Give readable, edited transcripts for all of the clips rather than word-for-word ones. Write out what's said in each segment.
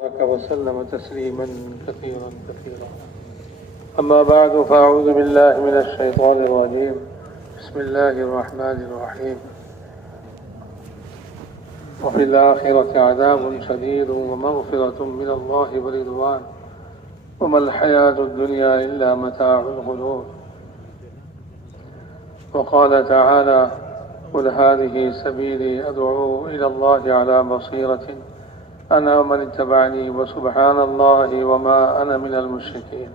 وسلم تسليما كثيرا كثيرا. أما بعد فأعوذ بالله من الشيطان الرجيم. بسم الله الرحمن الرحيم. وفي الآخرة عذاب شديد ومغفرة من الله ورضوان وما الحياة الدنيا إلا متاع الغرور. وقال تعالى: قل هذه سبيلي أدعو إلى الله على بصيرة أنا ومن اتبعني وسبحان الله وما أنا من المشركين.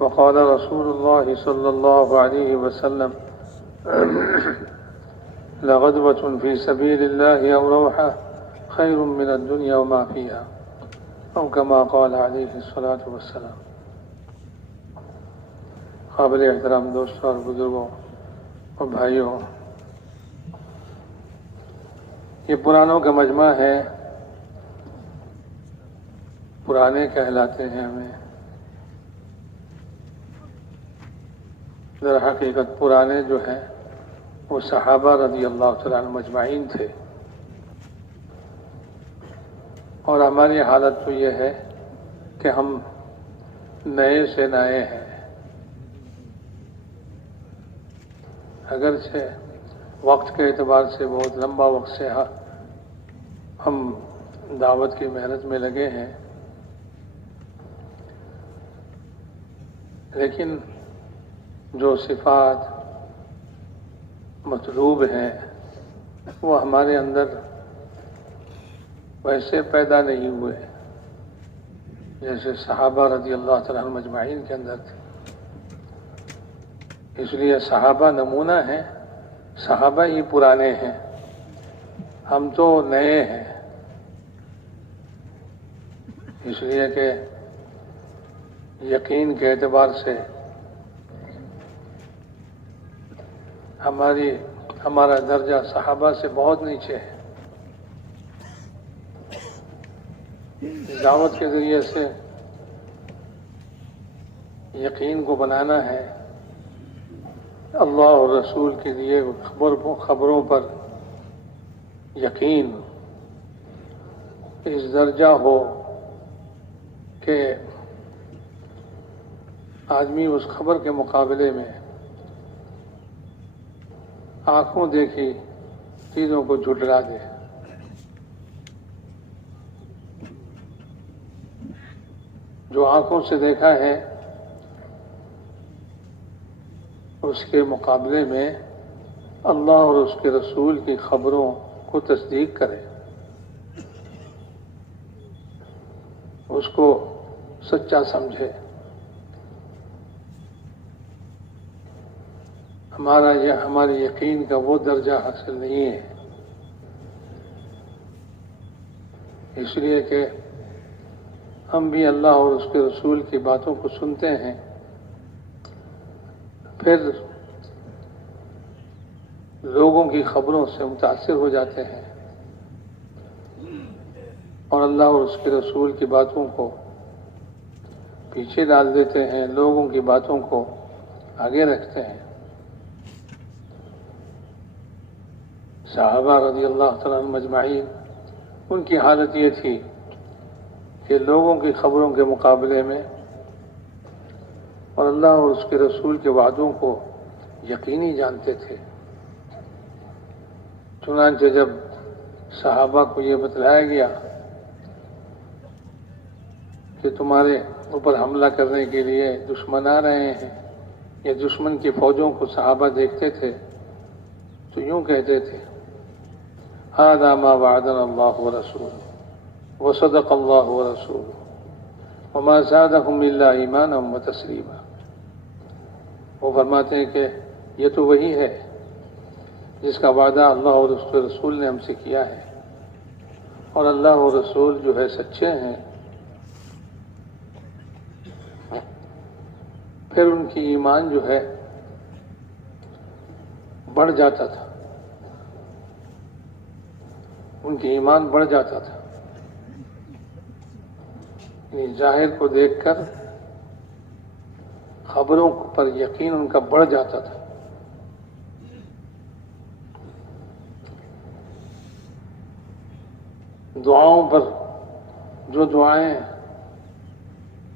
وقال رسول الله صلى الله عليه وسلم: لغدوة في سبيل الله أو روحة خير من الدنيا وما فيها، أو كما قال عليه الصلاة والسلام. قابل احترام دوستوں اور بزرگوں اور بھائیوں، یہ پرانوں کا مجمع ہے. پرانے کہلاتے ہیں ہمیں. در حقیقت پرانے جو ہیں وہ صحابہ رضی اللہ تعالیٰ عنہ مجمعین تھے، اور ہماری حالت تو یہ ہے کہ ہم نئے سے نئے ہیں. اگرچہ وقت کے اعتبار سے بہت لمبا وقت سے ہم دعوت کی محنت میں لگے ہیں، لیکن جو صفات مطلوب ہیں وہ ہمارے اندر ویسے پیدا نہیں ہوئے جیسے صحابہ رضی اللہ تعالیٰ عنہ مجمعین کے اندر تھے. اس لیے صحابہ نمونہ ہیں، صحابہ ہی پرانے ہیں، ہم تو نئے ہیں. اس لیے کہ یقین کے اعتبار سے ہمارا درجہ صحابہ سے بہت نیچے ہے. دعوت کے ذریعے سے یقین کو بنانا ہے. اللہ اور رسول کے دیے خبروں پر یقین اس درجہ ہو کہ آدمی اس خبر کے مقابلے میں آنکھوں دیکھی چیزوں کو جھٹلا دے. جو آنکھوں سے دیکھا ہے اس کے مقابلے میں اللہ اور اس کے رسول کی خبروں کو تصدیق کرے، اس کو سچا سمجھے. ہمارے یقین کا وہ درجہ حاصل نہیں ہے، اس لیے کہ ہم بھی اللہ اور اس کے رسول کی باتوں کو سنتے ہیں، پھر لوگوں کی خبروں سے متاثر ہو جاتے ہیں اور اللہ اور اس کے رسول کی باتوں کو پیچھے ڈال دیتے ہیں، لوگوں کی باتوں کو آگے رکھتے ہیں. صحابہ رضی اللہ تعالیٰ عنہ مجمعین، ان کی حالت یہ تھی کہ لوگوں کی خبروں کے مقابلے میں اور اللہ اور اس کے رسول کے وعدوں کو یقینی جانتے تھے. چنانچہ جب صحابہ کو یہ بتلایا گیا کہ تمہارے اوپر حملہ کرنے کے لیے دشمن آ رہے ہیں، یا دشمن کی فوجوں کو صحابہ دیکھتے تھے تو یوں کہتے تھے: هذا ما وعدنا الله ورسوله وصدق الله ورسوله وما زادهم الا ایمانا وتسلیما. وہ فرماتے ہیں کہ یہ تو وہی ہے جس کا وعدہ اللہ اور اس کے رسول نے ہم سے کیا ہے، اور اللہ اور رسول جو ہے سچے ہیں. پھر ان کی ایمان جو ہے بڑھ جاتا تھا، ان کی ایمان بڑھ جاتا تھا. یعنی ظاہر کو دیکھ کر خبروں پر یقین ان کا بڑھ جاتا تھا. دعاؤں پر جو دعائیں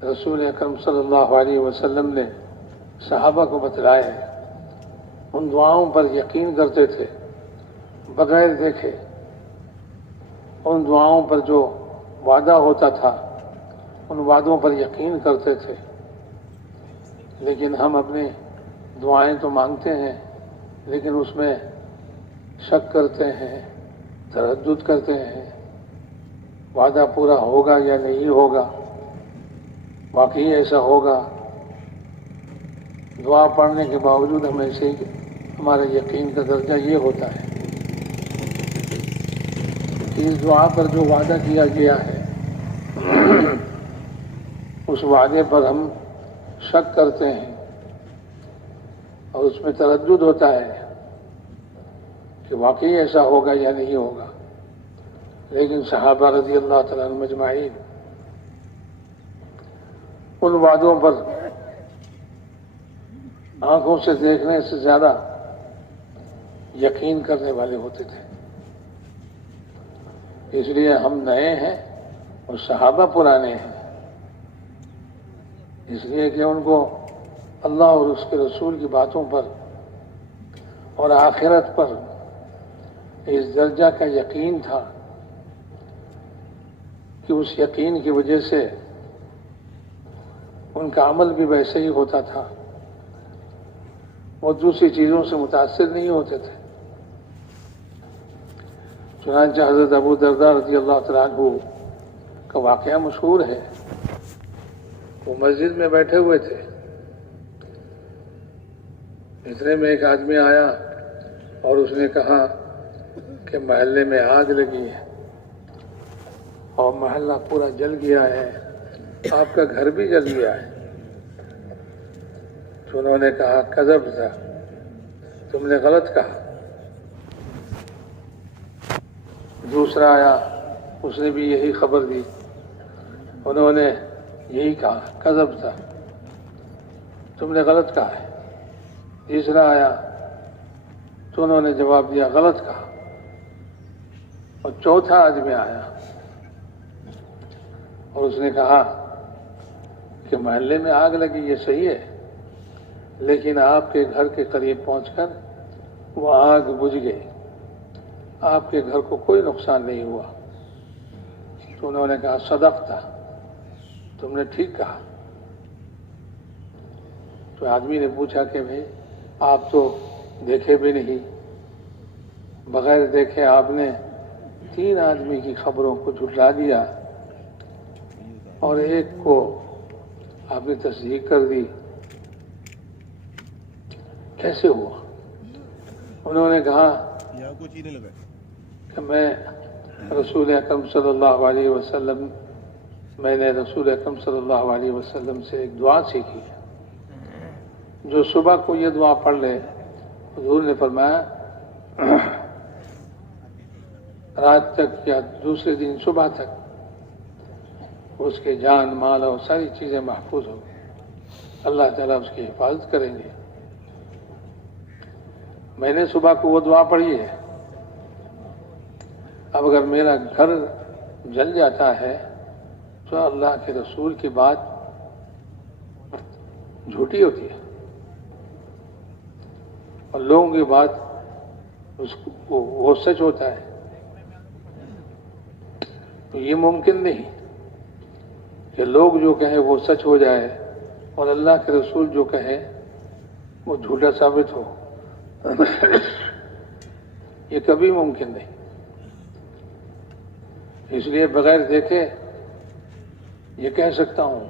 رسول اکرم صلی اللہ علیہ وسلم نے صحابہ کو بتلائے ہیں، ان دعاؤں پر یقین کرتے تھے بغیر دیکھے، ان دعاؤں پر جو وعدہ ہوتا تھا ان وعدوں پر یقین کرتے تھے۔ لیکن ہم اپنی دعائیں تو مانگتے ہیں لیکن اس میں شک کرتے ہیں، تردد کرتے ہیں، وعدہ پورا ہوگا یا نہیں ہوگا، واقعی ایسا ہوگا۔ دعا پڑھنے کے باوجود ہمیشہ ہمارے یقین کا درجہ یہ ہوتا ہے کہ اس دعا پر جو وعدہ کیا گیا ہے اس وعدے پر ہم شک کرتے ہیں اور اس میں تردد ہوتا ہے کہ واقعی ایسا ہوگا یا نہیں ہوگا۔ لیکن صحابہ رضی اللہ تعالیٰ عنہم اجمعین ان وعدوں پر آنکھوں سے دیکھنے سے زیادہ یقین کرنے والے ہوتے تھے۔ اس لیے ہم نئے ہیں اور صحابہ پرانے ہیں، اس لیے کہ ان کو اللہ اور اس کے رسول کی باتوں پر اور آخرت پر اس درجہ کا یقین تھا کہ اس یقین کی وجہ سے ان کا عمل بھی ویسے ہی ہوتا تھا، وہ دوسری چیزوں سے متاثر نہیں ہوتے تھے۔ چنانچہ حضرت ابو درداء رضی اللہ تعالیٰ عنہ کا واقعہ مشہور ہے۔ وہ مسجد میں بیٹھے ہوئے تھے، اتنے میں ایک آدمی آیا اور اس نے کہا کہ محلے میں آگ لگی ہے اور محلہ پورا جل گیا ہے، آپ کا گھر بھی جل گیا ہے۔ تو انہوں نے کہا کذب تھا، تم نے غلط کہا۔ دوسرا آیا، اس نے بھی یہی خبر دی، انہوں نے یہی کہا کذب تھا، تم نے غلط کہا ہے۔ تیسرا آیا تو انہوں نے جواب دیا غلط کہا، اور چوتھا آدمی آیا اور اس نے کہا کہ محلے میں آگ لگی یہ صحیح ہے، لیکن آپ کے گھر کے قریب پہنچ کر وہ آگ بجھ گئی، آپ کے گھر کو کوئی نقصان نہیں ہوا۔ تو انہوں نے کہا صدقت، تم نے ٹھیک کہا۔ تو آدمی نے پوچھا کہ بھئی آپ تو دیکھے بھی نہیں، بغیر دیکھے آپ نے 3 آدمی کی خبروں کو جھٹلا دیا اور ایک کو آپ نے تصدیق کر دی، کیسے ہوا؟ انہوں نے کہا کہ میں رسول اکرم صلی اللہ علیہ وسلم میں نے رسول اکرم صلی اللہ علیہ وسلم سے ایک دعا سیکھی ہے، جو صبح کو یہ دعا پڑھ لے، حضور نے فرمایا رات تک یا دوسرے دن صبح تک اس کے جان مال اور ساری چیزیں محفوظ ہوں گی، اللہ تعالیٰ اس کی حفاظت کریں گے۔ میں نے صبح کو وہ دعا پڑھی ہے، اب اگر میرا گھر جل جاتا ہے تو اللہ کے رسول کی بات جھوٹی ہوتی ہے اور لوگوں کی بات وہ سچ ہوتا ہے، تو یہ ممکن نہیں کہ لوگ جو کہیں وہ سچ ہو جائے اور اللہ کے رسول جو کہے وہ جھوٹا ثابت ہو، یہ کبھی ممکن نہیں۔ اس لیے بغیر دیکھے یہ کہہ سکتا ہوں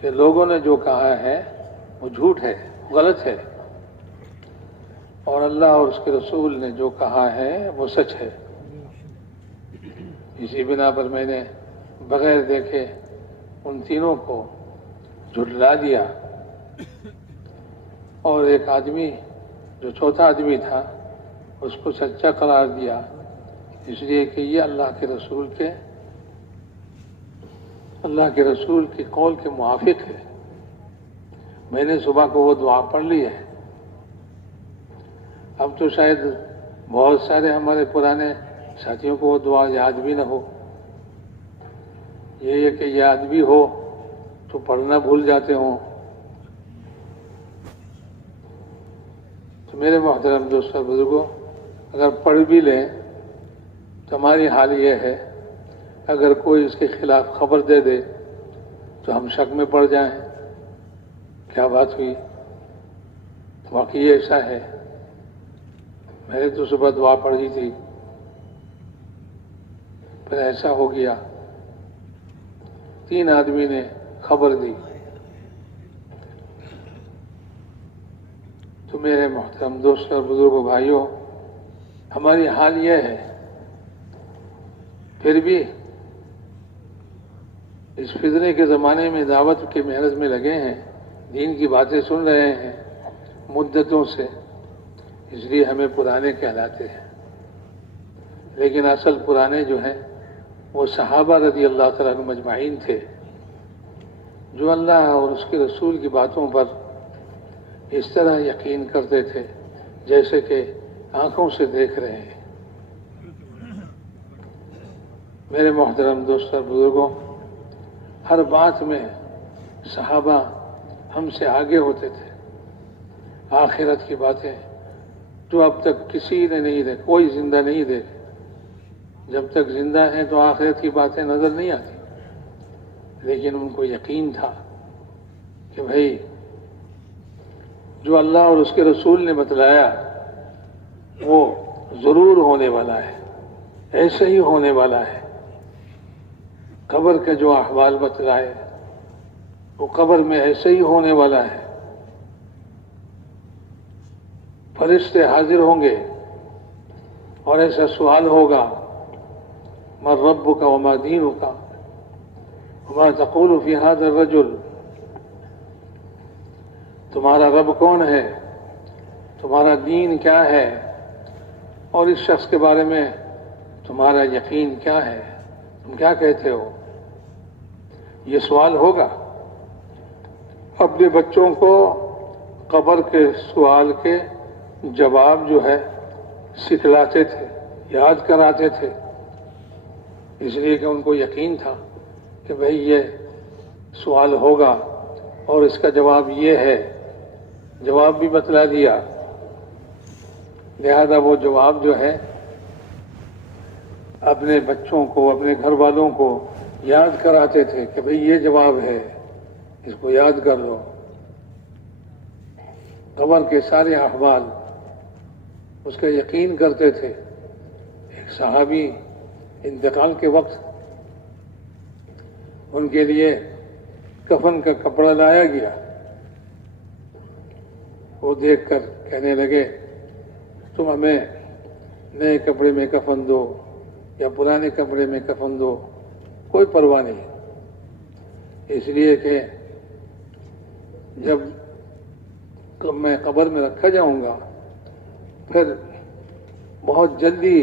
کہ لوگوں نے جو کہا ہے وہ جھوٹ ہے، غلط ہے، اور اللہ اور اس کے رسول نے جو کہا ہے وہ سچ ہے۔ اسی بنا پر میں نے بغیر دیکھے ان تینوں کو جھٹلا دیا، اور ایک آدمی جو چوتھا آدمی تھا اس کو سچا قرار دیا، اس لیے کہ یہ اللہ کے رسول کے قول کے موافق ہے۔ میں نے صبح کو وہ دعا پڑھ لی ہے۔ اب تو شاید بہت سارے ہمارے پرانے ساتھیوں کو وہ دعا یاد بھی نہ ہو، یہ ہے کہ یاد بھی ہو تو پڑھنا بھول جاتے ہوں۔ تو میرے محترم دوستوں بزرگوں، اگر پڑھ بھی لیں تو ہماری حال یہ ہے، اگر کوئی اس کے خلاف خبر دے دے تو ہم شک میں پڑ جائیں، کیا بات ہوئی، واقعی ایسا ہے، میں نے تو صبح دعا پڑھی تھی پھر ایسا ہو گیا۔ 3 آدمی نے خبر دی۔ تو میرے محترم دوستوں اور بزرگوں بھائیوں، ہماری حال یہ ہے، پھر بھی اس فتنے کے زمانے میں دعوت کی محنت میں لگے ہیں، دین کی باتیں سن رہے ہیں مدتوں سے، اس لیے ہمیں پرانے کہلاتے ہیں، لیکن اصل پرانے جو ہیں وہ صحابہ رضی اللہ تعالیٰ عنہ مجمعین تھے، جو اللہ اور اس کے رسول کی باتوں پر اس طرح یقین کرتے تھے جیسے کہ آنکھوں سے دیکھ رہے ہیں۔ میرے محترم دوستوں اور بزرگوں، ہر بات میں صحابہ ہم سے آگے ہوتے تھے۔ آخرت کی باتیں جو اب تک کسی نے نہیں دیکھی، کوئی زندہ نہیں دیکھی، جب تک زندہ ہیں تو آخرت کی باتیں نظر نہیں آتی، لیکن ان کو یقین تھا کہ بھائی جو اللہ اور اس کے رسول نے بتلایا وہ ضرور ہونے والا ہے، ایسے ہی ہونے والا ہے۔ قبر کے جو احوال بتلائے وہ قبر میں ایسے ہی ہونے والا ہے، فرشتے حاضر ہوں گے اور ایسا سوال ہوگا، من ربک وما دینک وما تقول فی ھذا الرجل، تمہارا رب کون ہے، تمہارا دین کیا ہے، اور اس شخص کے بارے میں تمہارا یقین کیا ہے، تم کیا کہتے ہو، یہ سوال ہوگا۔ اپنے بچوں کو قبر کے سوال کے جواب جو ہے سکھلاتے تھے، یاد کراتے تھے، اس لیے کہ ان کو یقین تھا کہ بھئی یہ سوال ہوگا اور اس کا جواب یہ ہے، جواب بھی بتلا دیا، لہذا وہ جواب جو ہے اپنے بچوں کو، اپنے گھر والوں کو یاد کراتے تھے کہ بھئی یہ جواب ہے، اس کو یاد کر لو۔ قبر کے سارے احوال اس کا یقین کرتے تھے۔ ایک صحابی انتقال کے وقت ان کے لیے کفن کا کپڑا لایا گیا، وہ دیکھ کر کہنے لگے تم ہمیں نئے کپڑے میں کفن دو یا پرانے کپڑے میں کفن دو، کوئی پرواہ نہیں، اس لیے کہ جب میں قبر میں رکھا جاؤں گا پھر بہت جلدی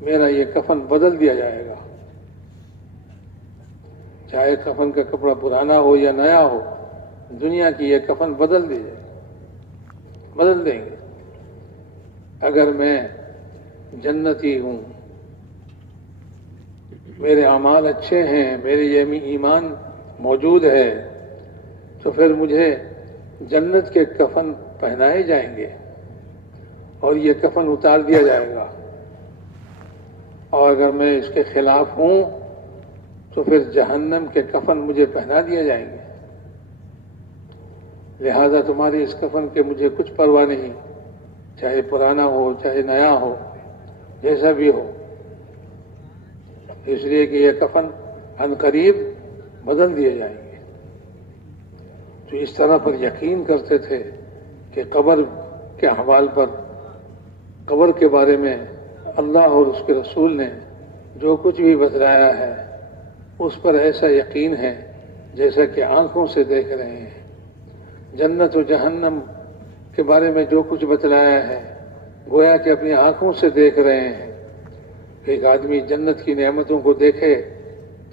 میرا یہ کفن بدل دیا جائے گا، چاہے کفن کا کپڑا پرانا ہو یا نیا ہو، دنیا کی یہ کفن بدل دی جائے، بدل دیں گے۔ اگر میں جنتی ہوں، میرے اعمال اچھے ہیں، میرے یہ ایمان موجود ہے، تو پھر مجھے جنت کے کفن پہنائے جائیں گے اور یہ کفن اتار دیا جائے گا، اور اگر میں اس کے خلاف ہوں تو پھر جہنم کے کفن مجھے پہنا دیا جائیں گے، لہذا تمہاری اس کفن کے مجھے کچھ پرواہ نہیں، چاہے پرانا ہو چاہے نیا ہو، جیسا بھی ہو، اس لیے کہ یہ کفن عنقریب بدل دیے جائیں گے۔ تو اس طرح پر یقین کرتے تھے کہ قبر کے احوال پر، قبر کے بارے میں اللہ اور اس کے رسول نے جو کچھ بھی بتلایا ہے اس پر ایسا یقین ہے جیسا کہ آنکھوں سے دیکھ رہے ہیں۔ جنت و جہنم کے بارے میں جو کچھ بتلایا ہے گویا کہ اپنی آنکھوں سے دیکھ رہے ہیں۔ ایک آدمی جنت کی نعمتوں کو دیکھے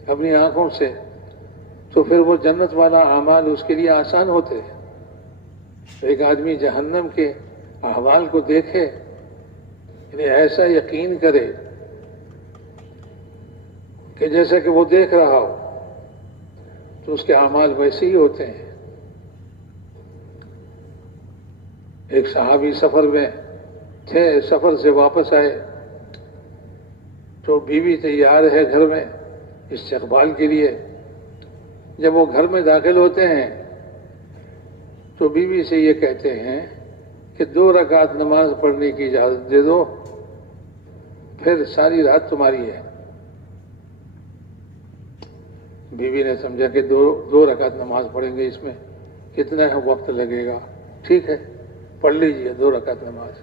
اپنی آنکھوں سے تو پھر وہ جنت والا اعمال اس کے لیے آسان ہوتے ہیں۔ ایک آدمی جہنم کے احوال کو دیکھے، یعنی ایسا یقین کرے کہ جیسا کہ وہ دیکھ رہا ہو تو اس کے اعمال ویسے ہی ہوتے ہیں۔ ایک صحابی سفر میں تھے، سفر سے واپس آئے تو بیوی تیار ہے گھر میں استقبال کے لیے۔ جب وہ گھر میں داخل ہوتے ہیں تو بیوی سے یہ کہتے ہیں کہ 2 رکعت نماز پڑھنے کی اجازت دے دو، پھر ساری رات تمہاری ہے۔ بیوی نے سمجھا کہ 2 رکعت نماز پڑھیں گے، اس میں کتنا وقت لگے گا، ٹھیک ہے پڑھ لیجیے 2 رکعت نماز۔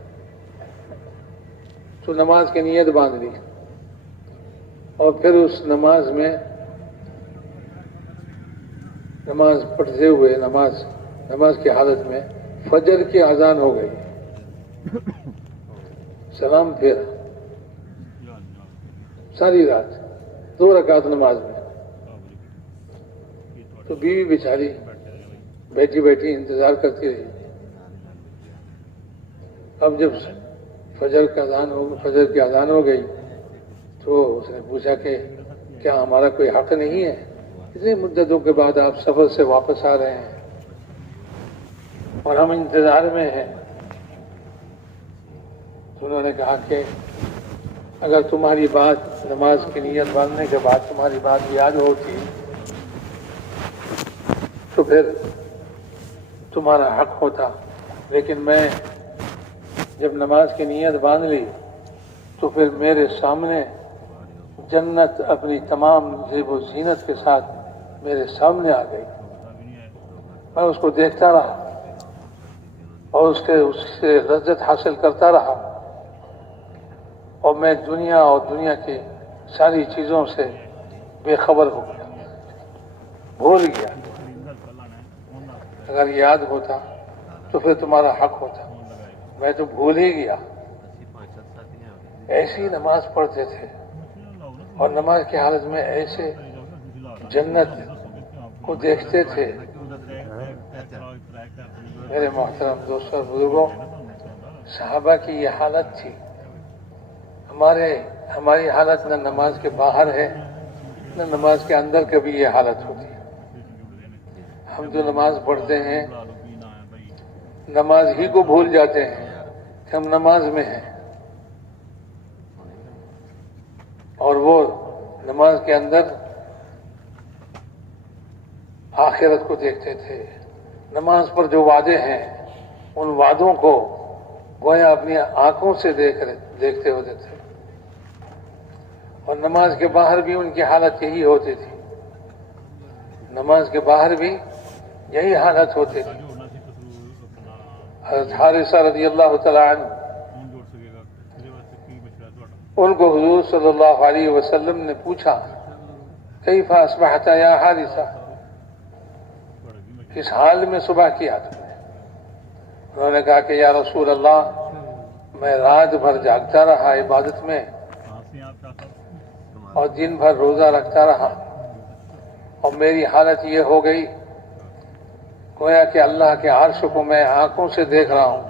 تو نماز کی نیت باندھ لی اور پھر اس نماز میں نماز پڑھتے ہوئے نماز کی حالت میں فجر کی اذان ہو گئی، سلام پھیرا، ساری رات 2 رکعت نماز میں۔ تو بیوی بیچاری بیٹھی بیٹھی انتظار کرتی رہی۔ اب جب فجر کی اذان ہو گئی تو اس نے پوچھا کہ کیا ہمارا کوئی حق نہیں ہے؟ اتنی مدتوں کے بعد آپ سفر سے واپس آ رہے ہیں اور ہم انتظار میں ہیں۔ تو انہوں نے کہا کہ اگر تمہاری بات نماز کی نیت باندھنے کے بعد تمہاری بات یاد ہوتی تو پھر تمہارا حق ہوتا، لیکن میں جب نماز کی نیت باندھ لی تو پھر میرے سامنے جنت اپنی تمام زیب و زینت کے ساتھ میرے سامنے آ گئی۔ میں اس کو دیکھتا رہا اور اس سے لذت حاصل کرتا رہا، اور میں دنیا اور دنیا کی ساری چیزوں سے بے خبر ہو گیا، بھول گیا۔ اگر یاد ہوتا تو پھر تمہارا حق ہوتا، میں تو بھول ہی گیا۔ ایسی نماز پڑھتے تھے اور نماز کی حالت میں ایسے جنت کو دیکھتے تھے۔ میرے محترم دوستوں اور بزرگوں، صحابہ کی یہ حالت تھی۔ ہماری حالت نہ نماز کے باہر ہے نہ نماز کے اندر کبھی یہ حالت ہوتی ہے۔ ہم جو نماز پڑھتے ہیں نماز ہی کو بھول جاتے ہیں کہ ہم نماز میں ہیں، اور وہ نماز کے اندر آخرت کو دیکھتے تھے۔ نماز پر جو وعدے ہیں ان وعدوں کو گویا اپنی آنکھوں سے دیکھتے ہوتے تھے، اور نماز کے باہر بھی ان کی حالت یہی ہوتی تھی۔ نماز کے باہر بھی یہی حالت ہوتی تھی۔ حضرت حارثہ رضی اللہ تعالیٰ عنہ، ان کو حضور صلی اللہ علیہ وسلم نے پوچھا کیف اصبحت یا حارثہ، کس حال میں صبح کیا تم نے؟ انہوں نے کہا کہ یا رسول اللہ، میں رات بھر جاگتا رہا عبادت میں اور دن بھر روزہ رکھتا رہا، اور میری حالت یہ ہو گئی گویا کہ اللہ کے عرش کو میں آنکھوں سے دیکھ رہا ہوں،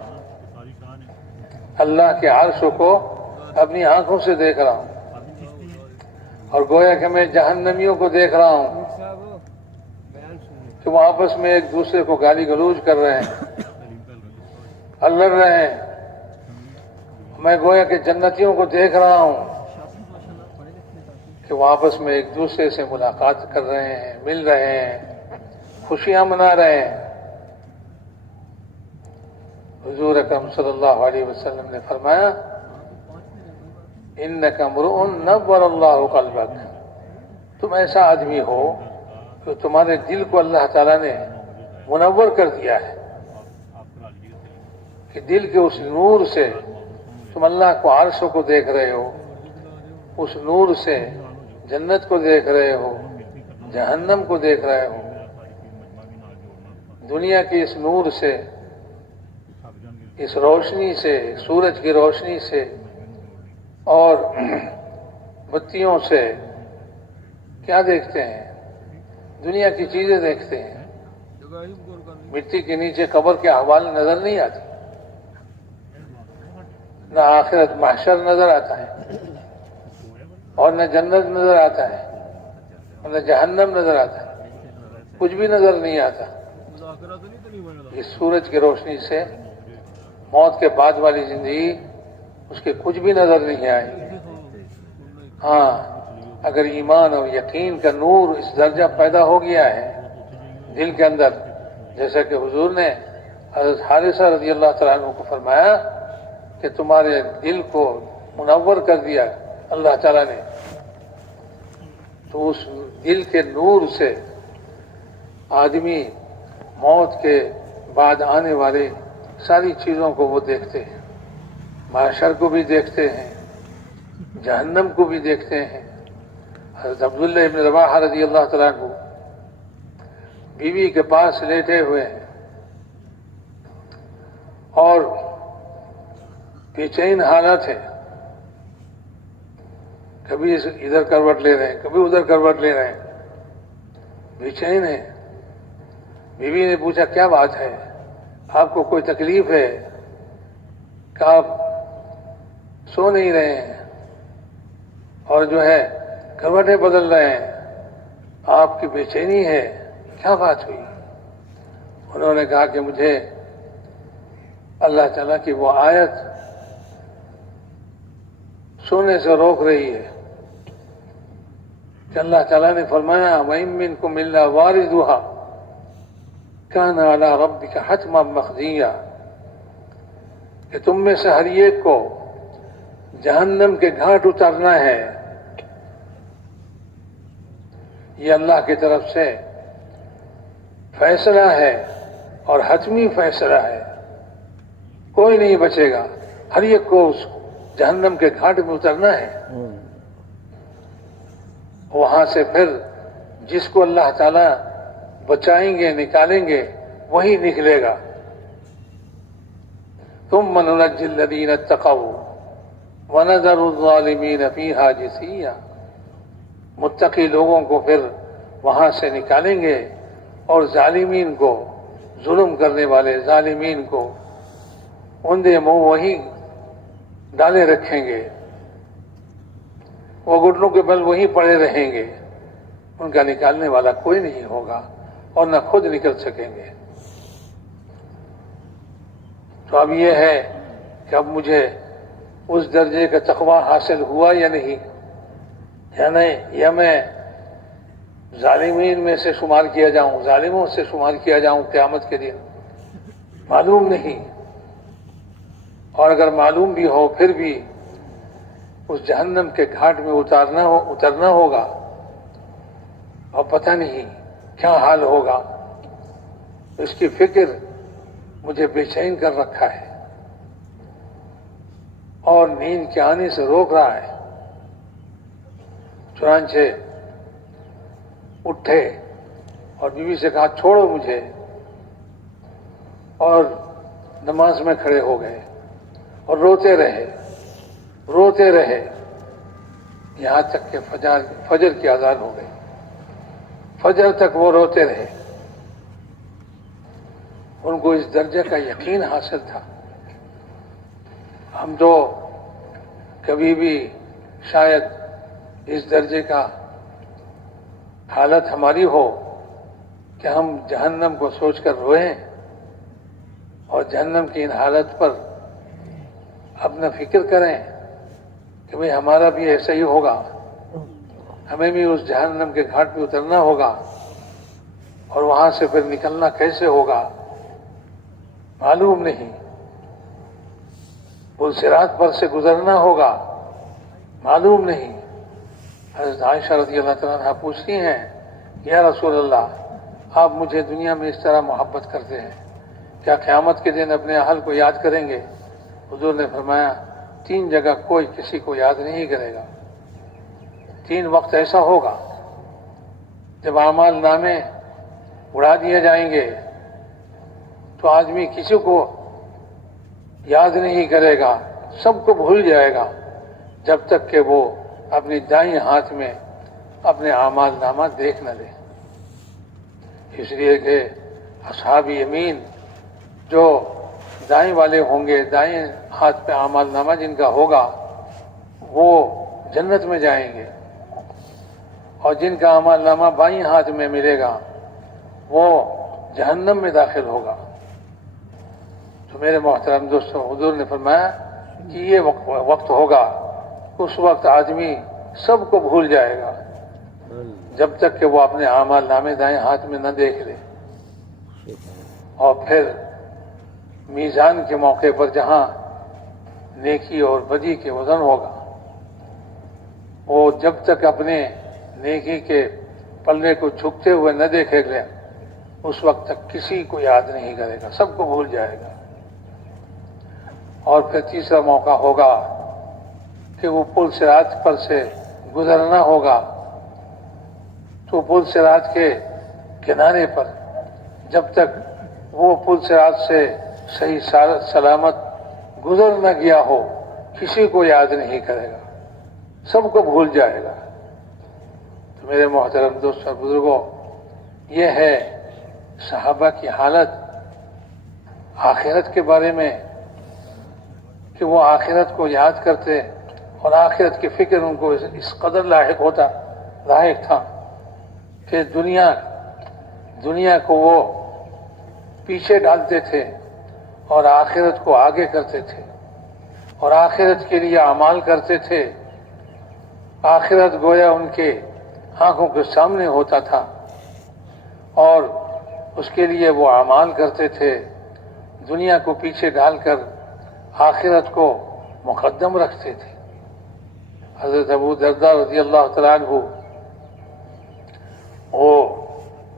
اللہ کے عرش کو اپنی آنکھوں سے دیکھ رہا ہوں، اور گویا کہ میں جہنمیوں کو دیکھ رہا ہوں کہ وہ آپس میں ایک دوسرے کو گالی گلوچ کر رہے ہیں، لڑ رہے ہیں۔ میں گویا کہ جنتیوں کو دیکھ رہا ہوں کہ وہ آپس میں ایک دوسرے سے ملاقات کر رہے ہیں، مل رہے ہیں، خوشیاں منا رہے ہیں۔ حضور اکرم صلی اللہ علیہ وسلم نے فرمایا انک امرؤ نور اللہ قلبک، تم ایسا آدمی ہو کہ تمہارے دل کو اللہ تعالیٰ نے منور کر دیا ہے، کہ دل کے اس نور سے تم اللہ کو عرش کو دیکھ رہے ہو، اس نور سے جنت کو دیکھ رہے ہو، جہنم کو دیکھ رہے ہو۔ دنیا کی اس نور سے، اس روشنی سے، سورج کی روشنی سے اور بتیوں سے کیا دیکھتے ہیں؟ دنیا کی چیزیں دیکھتے ہیں۔ مٹی کے نیچے قبر کے احوال نظر نہیں آتے، نہ آخرت محشر نظر آتا ہے اور نہ جنت نظر آتا ہے۔ نہ جہنم نظر آتا، کچھ بھی نظر نہیں آتا. اس سورج کی روشنی سے موت کے بعد والی زندگی اس کے کچھ بھی نظر نہیں آئے. ہاں اگر ایمان اور یقین کا نور اس درجہ پیدا ہو گیا ہے دل کے اندر، جیسا کہ حضور نے حضرت حارثہ رضی اللہ تعالیٰ عنہ کو فرمایا کہ تمہارے دل کو منور کر دیا اللہ تعالیٰ نے، تو اس دل کے نور سے آدمی موت کے بعد آنے والے ساری چیزوں کو وہ دیکھتے ہیں، محشر کو بھی دیکھتے ہیں، جہنم کو بھی دیکھتے ہیں. حضرت عبداللہ ابن رواحہ رضی اللہ تعالیٰ عنہ بیوی کے پاس لیٹے ہوئے ہیں اور بے چین حالت ہے، کبھی ادھر کروٹ لے رہے ہیں کبھی ادھر کروٹ لے رہے ہیں، بے چین ہے. بیوی نے پوچھا کیا بات ہے، آپ کو کوئی تکلیف ہے کہ آپ سو نہیں رہے ہیں اور جو ہے کروٹیں بدل رہے ہیں، آپ کی بے چینی ہے، کیا بات ہوئی؟ انہوں نے کہا کہ مجھے اللہ تعالیٰ کی وہ آیت سونے سے روک رہی ہے کہ اللہ تعالیٰ نے فرمایا وَإِن مِّنكُمْ إِلَّا وَارِدُهَا كَانَ عَلَىٰ رَبِّكَ حَتْمًا مَّقْضِيًّا، کہ تم میں سے ہر ایک کو جہنم کے گھاٹ اترنا ہے. یہ اللہ کی طرف سے فیصلہ ہے اور حتمی فیصلہ ہے، کوئی نہیں بچے گا، ہر ایک کو اس جہنم کے گھاٹ میں اترنا ہے. وہاں سے پھر جس کو اللہ تعالیٰ بچائیں گے نکالیں گے وہی نکلے گا. ثم ننجی الذین اتقوا ونذر الظالمین فیہا جثیا، متقی لوگوں کو پھر وہاں سے نکالیں گے اور ظالمین کو، ظلم کرنے والے ظالمین کو اندھے منہ وہی ڈالے رکھیں گے، وہ گھٹنوں کے بل وہی پڑے رہیں گے، ان کا نکالنے والا کوئی نہیں ہوگا اور نہ خود نکل سکیں گے. تو اب یہ ہے کہ اب مجھے اس درجے کا تقوی حاصل ہوا یا نہیں، یا میں ظالمین میں سے شمار کیا جاؤں، ظالموں سے شمار کیا جاؤں قیامت کے دن، معلوم نہیں. اور اگر معلوم بھی ہو پھر بھی اس جہنم کے گھاٹ میں اترنا ہوگا اور پتہ نہیں کیا حال ہوگا. اس کی فکر مجھے بے چین کر رکھا ہے اور نیند کے آنے سے روک رہا ہے. چنانچہ اٹھے اور بیوی سے کہا چھوڑو مجھے، اور نماز میں کھڑے ہو گئے اور روتے رہے یہاں تک کہ فجر کی اذان ہو گئی. فجر تک وہ روتے رہے. ان کو اس درجے کا یقین حاصل تھا. ہم تو کبھی بھی شاید اس درجے کا حالت ہماری ہو کہ ہم جہنم کو سوچ کر روئیں اور جہنم کی ان حالت پر اپنا فکر کریں کہ بھئی ہمارا بھی ایسا ہی ہوگا، ہمیں بھی اس جہنم کے گھاٹ پہ اترنا ہوگا اور وہاں سے پھر نکلنا کیسے ہوگا معلوم نہیں. پل صراط پر سے گزرنا ہوگا معلوم نہیں. حضرت عائشہ رضی اللہ تعالیٰ عنہ پوچھتی ہیں یا رسول اللہ آپ مجھے دنیا میں اس طرح محبت کرتے ہیں، کیا قیامت کے دن اپنے اہل کو یاد کریں گے؟ حضور نے فرمایا 3 جگہ کوئی کسی کو یاد نہیں کرے گا. 3 وقت ایسا ہوگا جب اعمال نامے اڑا دیے جائیں گے تو آدمی کسی کو یاد نہیں کرے گا، سب کو بھول جائے گا جب تک کہ وہ اپنی دائیں ہاتھ میں اپنے اعمال نامہ دیکھ نہ لے. اس لیے کہ اصحاب یمین جو دائیں والے ہوں گے، دائیں ہاتھ پہ اعمال نامہ جن کا ہوگا وہ جنت میں جائیں گے، اور جن کا اعمال نامہ بائیں ہاتھ میں ملے گا وہ جہنم میں داخل ہوگا۔ تو میرے محترم دوستوں، حضور نے فرمایا کہ یہ وقت ہوگا، اس وقت آدمی سب کو بھول جائے گا جب تک کہ وہ اپنے اعمال نامے دائیں ہاتھ میں نہ دیکھ لے۔ اور پھر میزان کے موقع پر جہاں نیکی اور بدی کے وزن ہوگا، وہ جب تک اپنے نیکی کے پلے کو جھکتے ہوئے نہ دیکھے گا اس وقت تک کسی کو یاد نہیں کرے گا، سب کو بھول جائے گا۔ اور پھر تیسرا موقع ہوگا کہ وہ پل صراط پر سے گزرنا ہوگا، تو پل صراط کے کنارے پر جب تک وہ پل صراط سے صحیح سلامت گزر نہ گیا ہو کسی کو یاد نہیں کرے گا، سب کو بھول جائے گا۔ تو میرے محترم دوست اور بزرگوں، یہ ہے صحابہ کی حالت آخرت کے بارے میں، کہ وہ آخرت کو یاد کرتے اور آخرت کی فکر ان کو اس قدر لاحق تھا کہ دنیا کو وہ پیچھے ڈالتے تھے اور آخرت کو آگے کرتے تھے، اور آخرت کے لیے اعمال کرتے تھے۔ آخرت گویا ان کے آنکھوں کے سامنے ہوتا تھا اور اس کے لیے وہ اعمال کرتے تھے، دنیا کو پیچھے ڈال کر آخرت کو مقدم رکھتے تھے۔ حضرت ابو درداء رضی اللہ تعالیٰ عنہ، وہ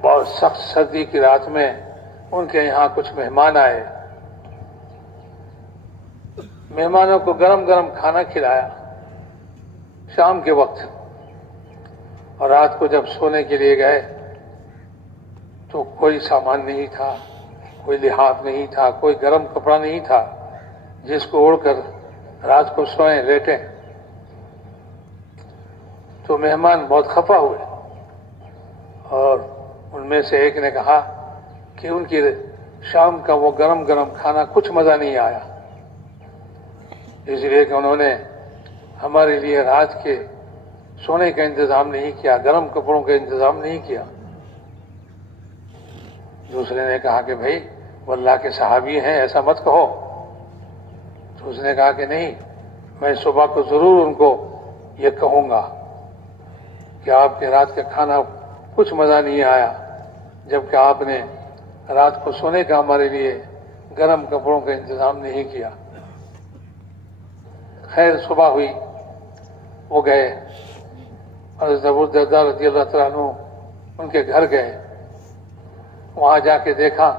بہت سخت سردی کی رات میں ان کے یہاں کچھ مہمان آئے، مہمانوں کو گرم گرم کھانا کھلایا شام کے وقت، اور رات کو جب سونے کے لیے گئے تو کوئی سامان نہیں تھا، کوئی لحاف نہیں تھا، کوئی گرم کپڑا نہیں تھا جس کو اوڑھ کر رات کو سوئیں لیٹیں۔ تو مہمان بہت خفا ہوئے اور ان میں سے ایک نے کہا کہ ان کی شام کا وہ گرم گرم کھانا کچھ مزہ نہیں آیا، اس لیے کہ انہوں نے ہمارے لیے رات کے سونے کا انتظام نہیں کیا، گرم کپڑوں کا انتظام نہیں کیا۔ دوسرے نے کہا کہ بھائی وہ اللہ کے صحابی ہیں، ایسا مت کہو۔ تو اس نے کہا کہ نہیں، میں صبح کو ضرور ان کو یہ کہوں گا کہ آپ کے رات کا کھانا کچھ مزہ نہیں آیا، جبکہ آپ نے رات کو سونے کا ہمارے لیے گرم کپڑوں کا انتظام نہیں کیا۔ خیر صبح ہوئی، وہ گئے، حضرت ابو درداء رضی اللہ تعالیٰ عنہ ان کے گھر گئے۔ وہاں جا کے دیکھا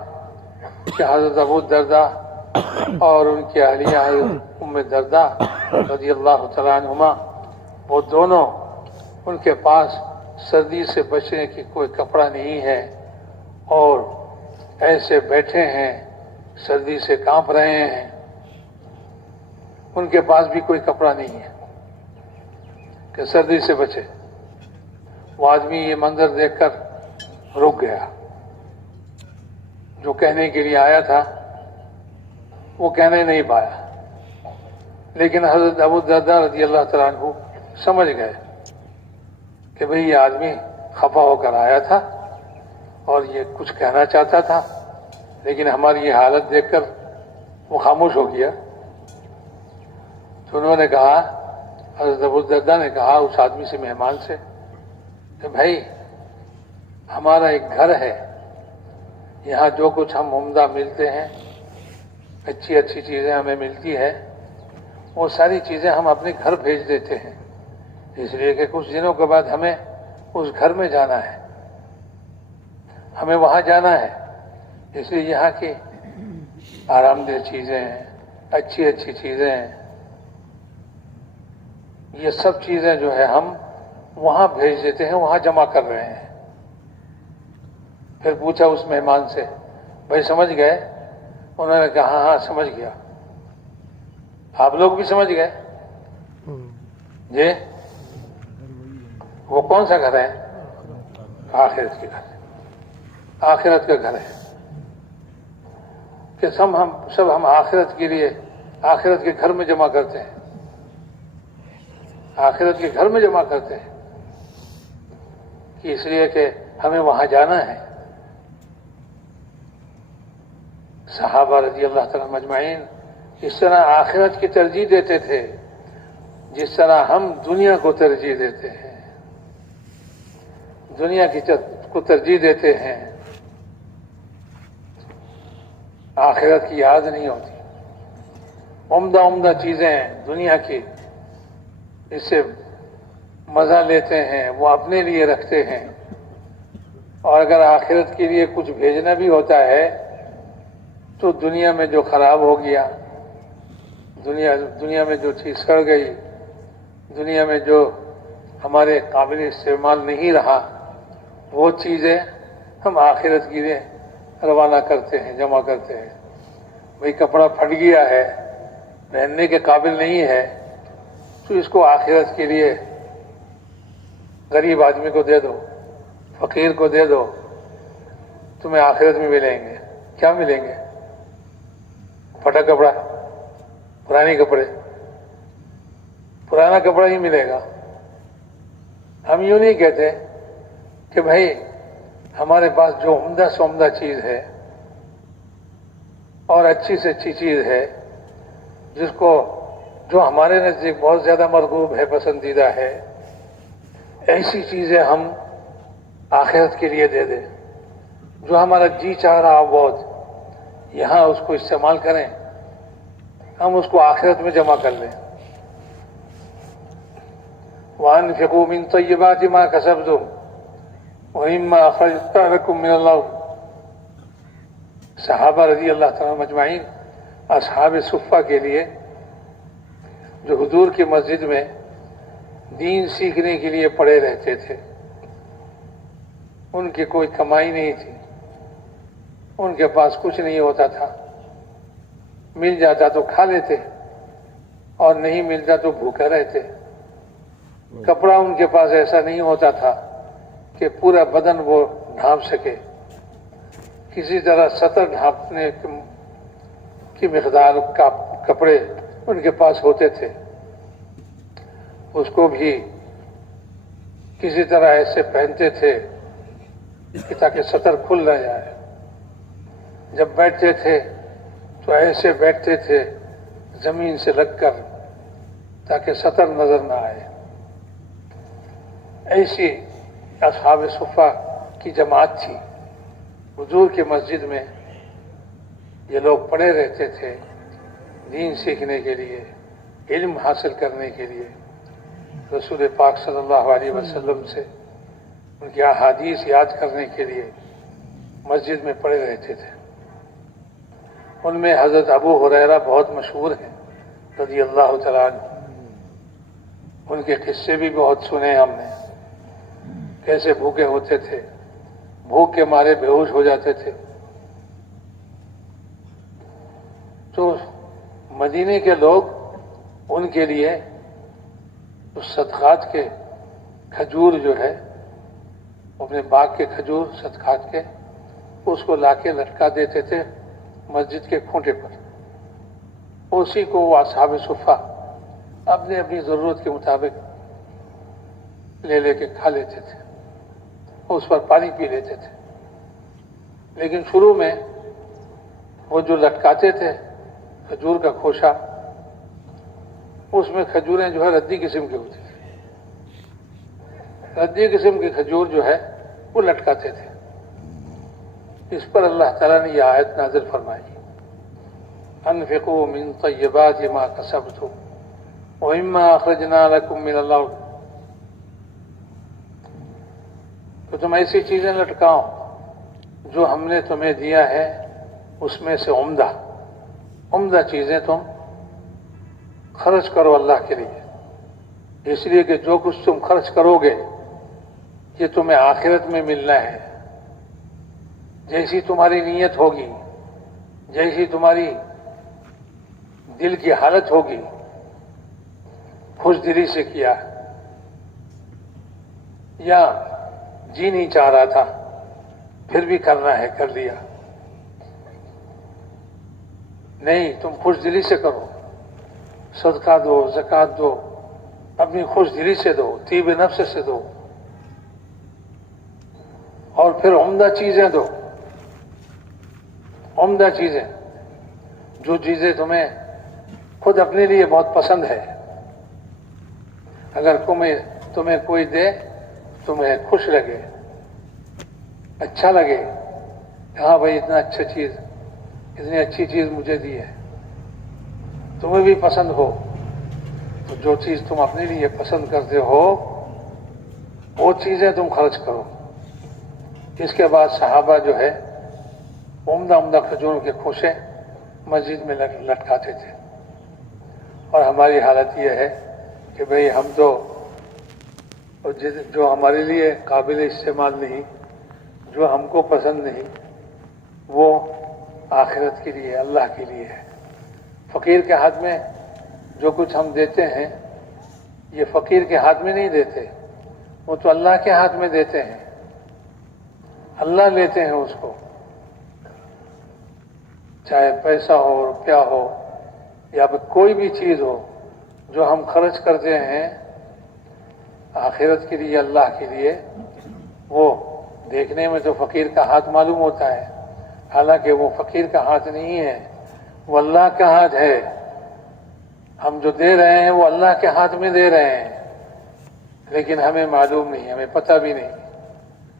کہ حضرت ابو درداء اور ان کی اہلیہ ام درداء رضی اللہ تعالیٰ عنہما، وہ دونوں، ان کے پاس سردی سے بچنے کی کوئی کپڑا نہیں ہے اور ایسے بیٹھے ہیں، سردی سے کانپ رہے ہیں، ان کے پاس بھی کوئی کپڑا نہیں ہے کہ سردی سے بچے۔ وہ آدمی یہ منظر دیکھ کر رک گیا، جو کہنے کے لیے آیا تھا وہ کہنے نہیں پایا، لیکن حضرت ابو درداء رضی اللہ تعالیٰ عنہ سمجھ گئے کہ بھئی یہ آدمی خفا ہو کر آیا تھا اور یہ کچھ کہنا چاہتا تھا، لیکن ہماری یہ حالت دیکھ کر وہ خاموش ہو گیا۔ تو انہوں نے کہا، حضرت ابو درداء نے کہا اس آدمی سے، مہمان سے، کہ بھائی ہمارا ایک گھر ہے، یہاں جو کچھ ہم عمدہ ملتے ہیں، اچھی اچھی چیزیں ہمیں ملتی ہے، وہ ساری چیزیں ہم اپنے گھر بھیج دیتے ہیں، اس لیے کہ کچھ دنوں کے بعد ہمیں اس گھر میں جانا ہے، ہمیں وہاں جانا ہے، اس لیے یہاں کی آرام دہ چیزیں ہیں، اچھی اچھی چیزیں ہیں، یہ سب چیزیں جو ہے ہم وہاں بھیج دیتے ہیں، وہاں جمع کر رہے ہیں۔ پھر پوچھا اس مہمان سے، بھائی سمجھ گئے؟ انہوں نے کہا ہاں سمجھ گیا۔ آپ لوگ بھی سمجھ گئے؟ جی، وہ کون سا گھر ہے؟ آخرت کے گھر، آخرت کا گھر ہے کہ سب ہم آخرت کے لیے آخرت کے گھر میں جمع کرتے ہیں، آخرت کے گھر میں جمع کرتے ہیں۔ کہ اس لیے کہ ہمیں وہاں جانا ہے۔ صحابہ رضی اللہ تعالیٰ مجمعین اس طرح آخرت کی ترجیح دیتے تھے جس طرح ہم دنیا کو ترجیح دیتے ہیں، دنیا کو ترجیح دیتے ہیں، آخرت کی یاد نہیں ہوتی۔ عمدہ عمدہ چیزیں دنیا کی اس سے مزہ لیتے ہیں، وہ اپنے لیے رکھتے ہیں، اور اگر آخرت کے لیے کچھ بھیجنا بھی ہوتا ہے تو دنیا میں جو خراب ہو گیا، دنیا میں جو چیز سڑ گئی، دنیا میں جو ہمارے قابل استعمال نہیں رہا، وہ چیزیں ہم آخرت کے لیے روانہ کرتے ہیں، جمع کرتے ہیں۔ بھئی کپڑا پھٹ گیا ہے، پہننے کے قابل نہیں ہے، تو اس کو آخرت کے لیے غریب آدمی کو دے دو، فقیر کو دے دو، تمہیں آخرت میں ملیں گے۔ کیا ملیں گے؟ پھٹا کپڑا، پرانے کپڑے، پرانا کپڑا ہی ملے گا۔ ہم یوں نہیں کہتے کہ بھائی ہمارے پاس جو عمدہ سے عمدہ چیز ہے اور اچھی سے اچھی چیز ہے، جو ہمارے نزدیک بہت زیادہ مرغوب ہے، پسندیدہ ہے، ایسی چیزیں ہم آخرت کے لیے دے دیں۔ جو ہمارا جی چاہ رہا بہت یہاں اس کو استعمال کریں، ہم اس کو آخرت میں جمع کر لیں۔ وَأَنفِقُوا مِن طَيِّبَاتِ مَا كَسَبْتُمْ وَمِمَّا أَخْرَجْنَا لَكُم مِّنَ الْأَرْضِ۔ صحابہ رضی اللہ تعالیٰ مجمعین اصحاب صفہ کے لیے جو حضور کی مسجد میں دین سیکھنے کے لیے پڑے رہتے تھے، ان کی کوئی کمائی نہیں تھی، ان کے پاس کچھ نہیں ہوتا تھا، مل جاتا تو کھا لیتے اور نہیں ملتا تو بھوکے رہتے۔ کپڑا ان کے پاس ایسا نہیں ہوتا تھا کہ پورا بدن وہ ڈھانپ سکے، کسی طرح سطر ڈھانپنے کی مقدار کا کپڑے ان کے پاس ہوتے تھے، اس کو بھی کسی طرح ایسے پہنتے تھے کہ تاکہ سطر کھل نہ جائے۔ جب بیٹھتے تھے تو ایسے بیٹھتے تھے زمین سے لگ کر تاکہ سطر نظر نہ آئے۔ ایسی اصحاب صفہ کی جماعت تھی۔ حضور کی مسجد میں یہ لوگ پڑے رہتے تھے دین سیکھنے کے لیے، علم حاصل کرنے کے لیے، رسول پاک صلی اللہ علیہ وسلم سے ان کی احادیث یاد کرنے کے لیے مسجد میں پڑے رہتے تھے۔ ان میں حضرت ابو ہریرہ بہت مشہور ہیں رضی اللہ تعالیٰ عنہ۔ ان کے قصے بھی بہت سنے ہم نے، کیسے بھوکے ہوتے تھے، بھوک کے مارے بے ہوش ہو جاتے تھے۔ تو مدینے کے لوگ ان کے لیے اس صدقات کے کھجور جو ہے، اپنے باغ کے کھجور صدقات کے، اس کو لا کے لٹکا دیتے تھے مسجد کے کھونٹے پر۔ اسی کو وہ اصحاب صفہ اپنی اپنی ضرورت کے مطابق لے لے کے کھا لیتے تھے، اس پر پانی پی لیتے تھے۔ لیکن شروع میں وہ جو لٹکاتے تھے کھجور کا کھوشا، اس میں کھجوریں جو ہے ردی قسم کی ہوتی تھی، ردی قسم کی کھجور جو ہے وہ لٹکاتے تھے۔ اس پر اللہ تعالیٰ نے یہ آیت نازل فرمائی، انفقوا من طیبات ما کسبتم ومما اخرجنا لکم من الارض۔ تو تم ایسی چیزیں لٹکاؤ جو ہم نے تمہیں دیا ہے، اس میں سے عمدہ چیزیں تم خرچ کرو اللہ کے لیے، اس لیے کہ جو کچھ تم خرچ کرو گے یہ تمہیں آخرت میں ملنا ہے۔ جیسی تمہاری نیت ہوگی، جیسی تمہاری دل کی حالت ہوگی، خوش دلی سے کیا یا جی نہیں چاہ رہا تھا پھر بھی کرنا ہے، کر لیا، نہیں تم خوش دلی سے کرو، صدقہ دو، زکوٰۃ دو، اپنی خوش دلی سے دو، طیب نفس سے دو، اور پھر عمدہ چیزیں دو، عمدہ چیزیں، جو چیزیں تمہیں خود اپنے لیے بہت پسند ہے، اگر تمہیں کوئی دے تمہیں خوش لگے، اچھا لگے کہ ہاں بھائی اتنی اچھی چیز مجھے دی ہے، تمہیں بھی پسند ہو، تو جو چیز تم اپنے لیے پسند کرتے ہو وہ چیزیں تم خرچ کرو۔ اس کے بعد صحابہ جو ہے عمدہ عمدہ کھجوروں کے خوشے مسجد میں لٹکاتے تھے، اور ہماری حالت یہ ہے کہ بھئی ہم تو جو ہمارے لیے قابل استعمال نہیں، جو ہم کو پسند نہیں، وہ آخرت کے لیے، اللہ کے لیے ہے۔ فقیر کے ہاتھ میں جو کچھ ہم دیتے ہیں یہ فقیر کے ہاتھ میں نہیں دیتے، وہ تو اللہ کے ہاتھ میں دیتے ہیں، اللہ لیتے ہیں اس کو، چاہے پیسہ ہو، روپیہ ہو، یا کوئی بھی چیز ہو جو ہم خرچ کرتے ہیں آخرت کے لیے، اللہ کے لیے، وہ دیکھنے میں تو فقیر کا ہاتھ معلوم ہوتا ہے، حالانکہ وہ فقیر کا ہاتھ نہیں ہے، وہ اللہ کا ہاتھ ہے۔ ہم جو دے رہے ہیں وہ اللہ کے ہاتھ میں دے رہے ہیں، لیکن ہمیں معلوم نہیں، ہمیں پتہ بھی نہیں،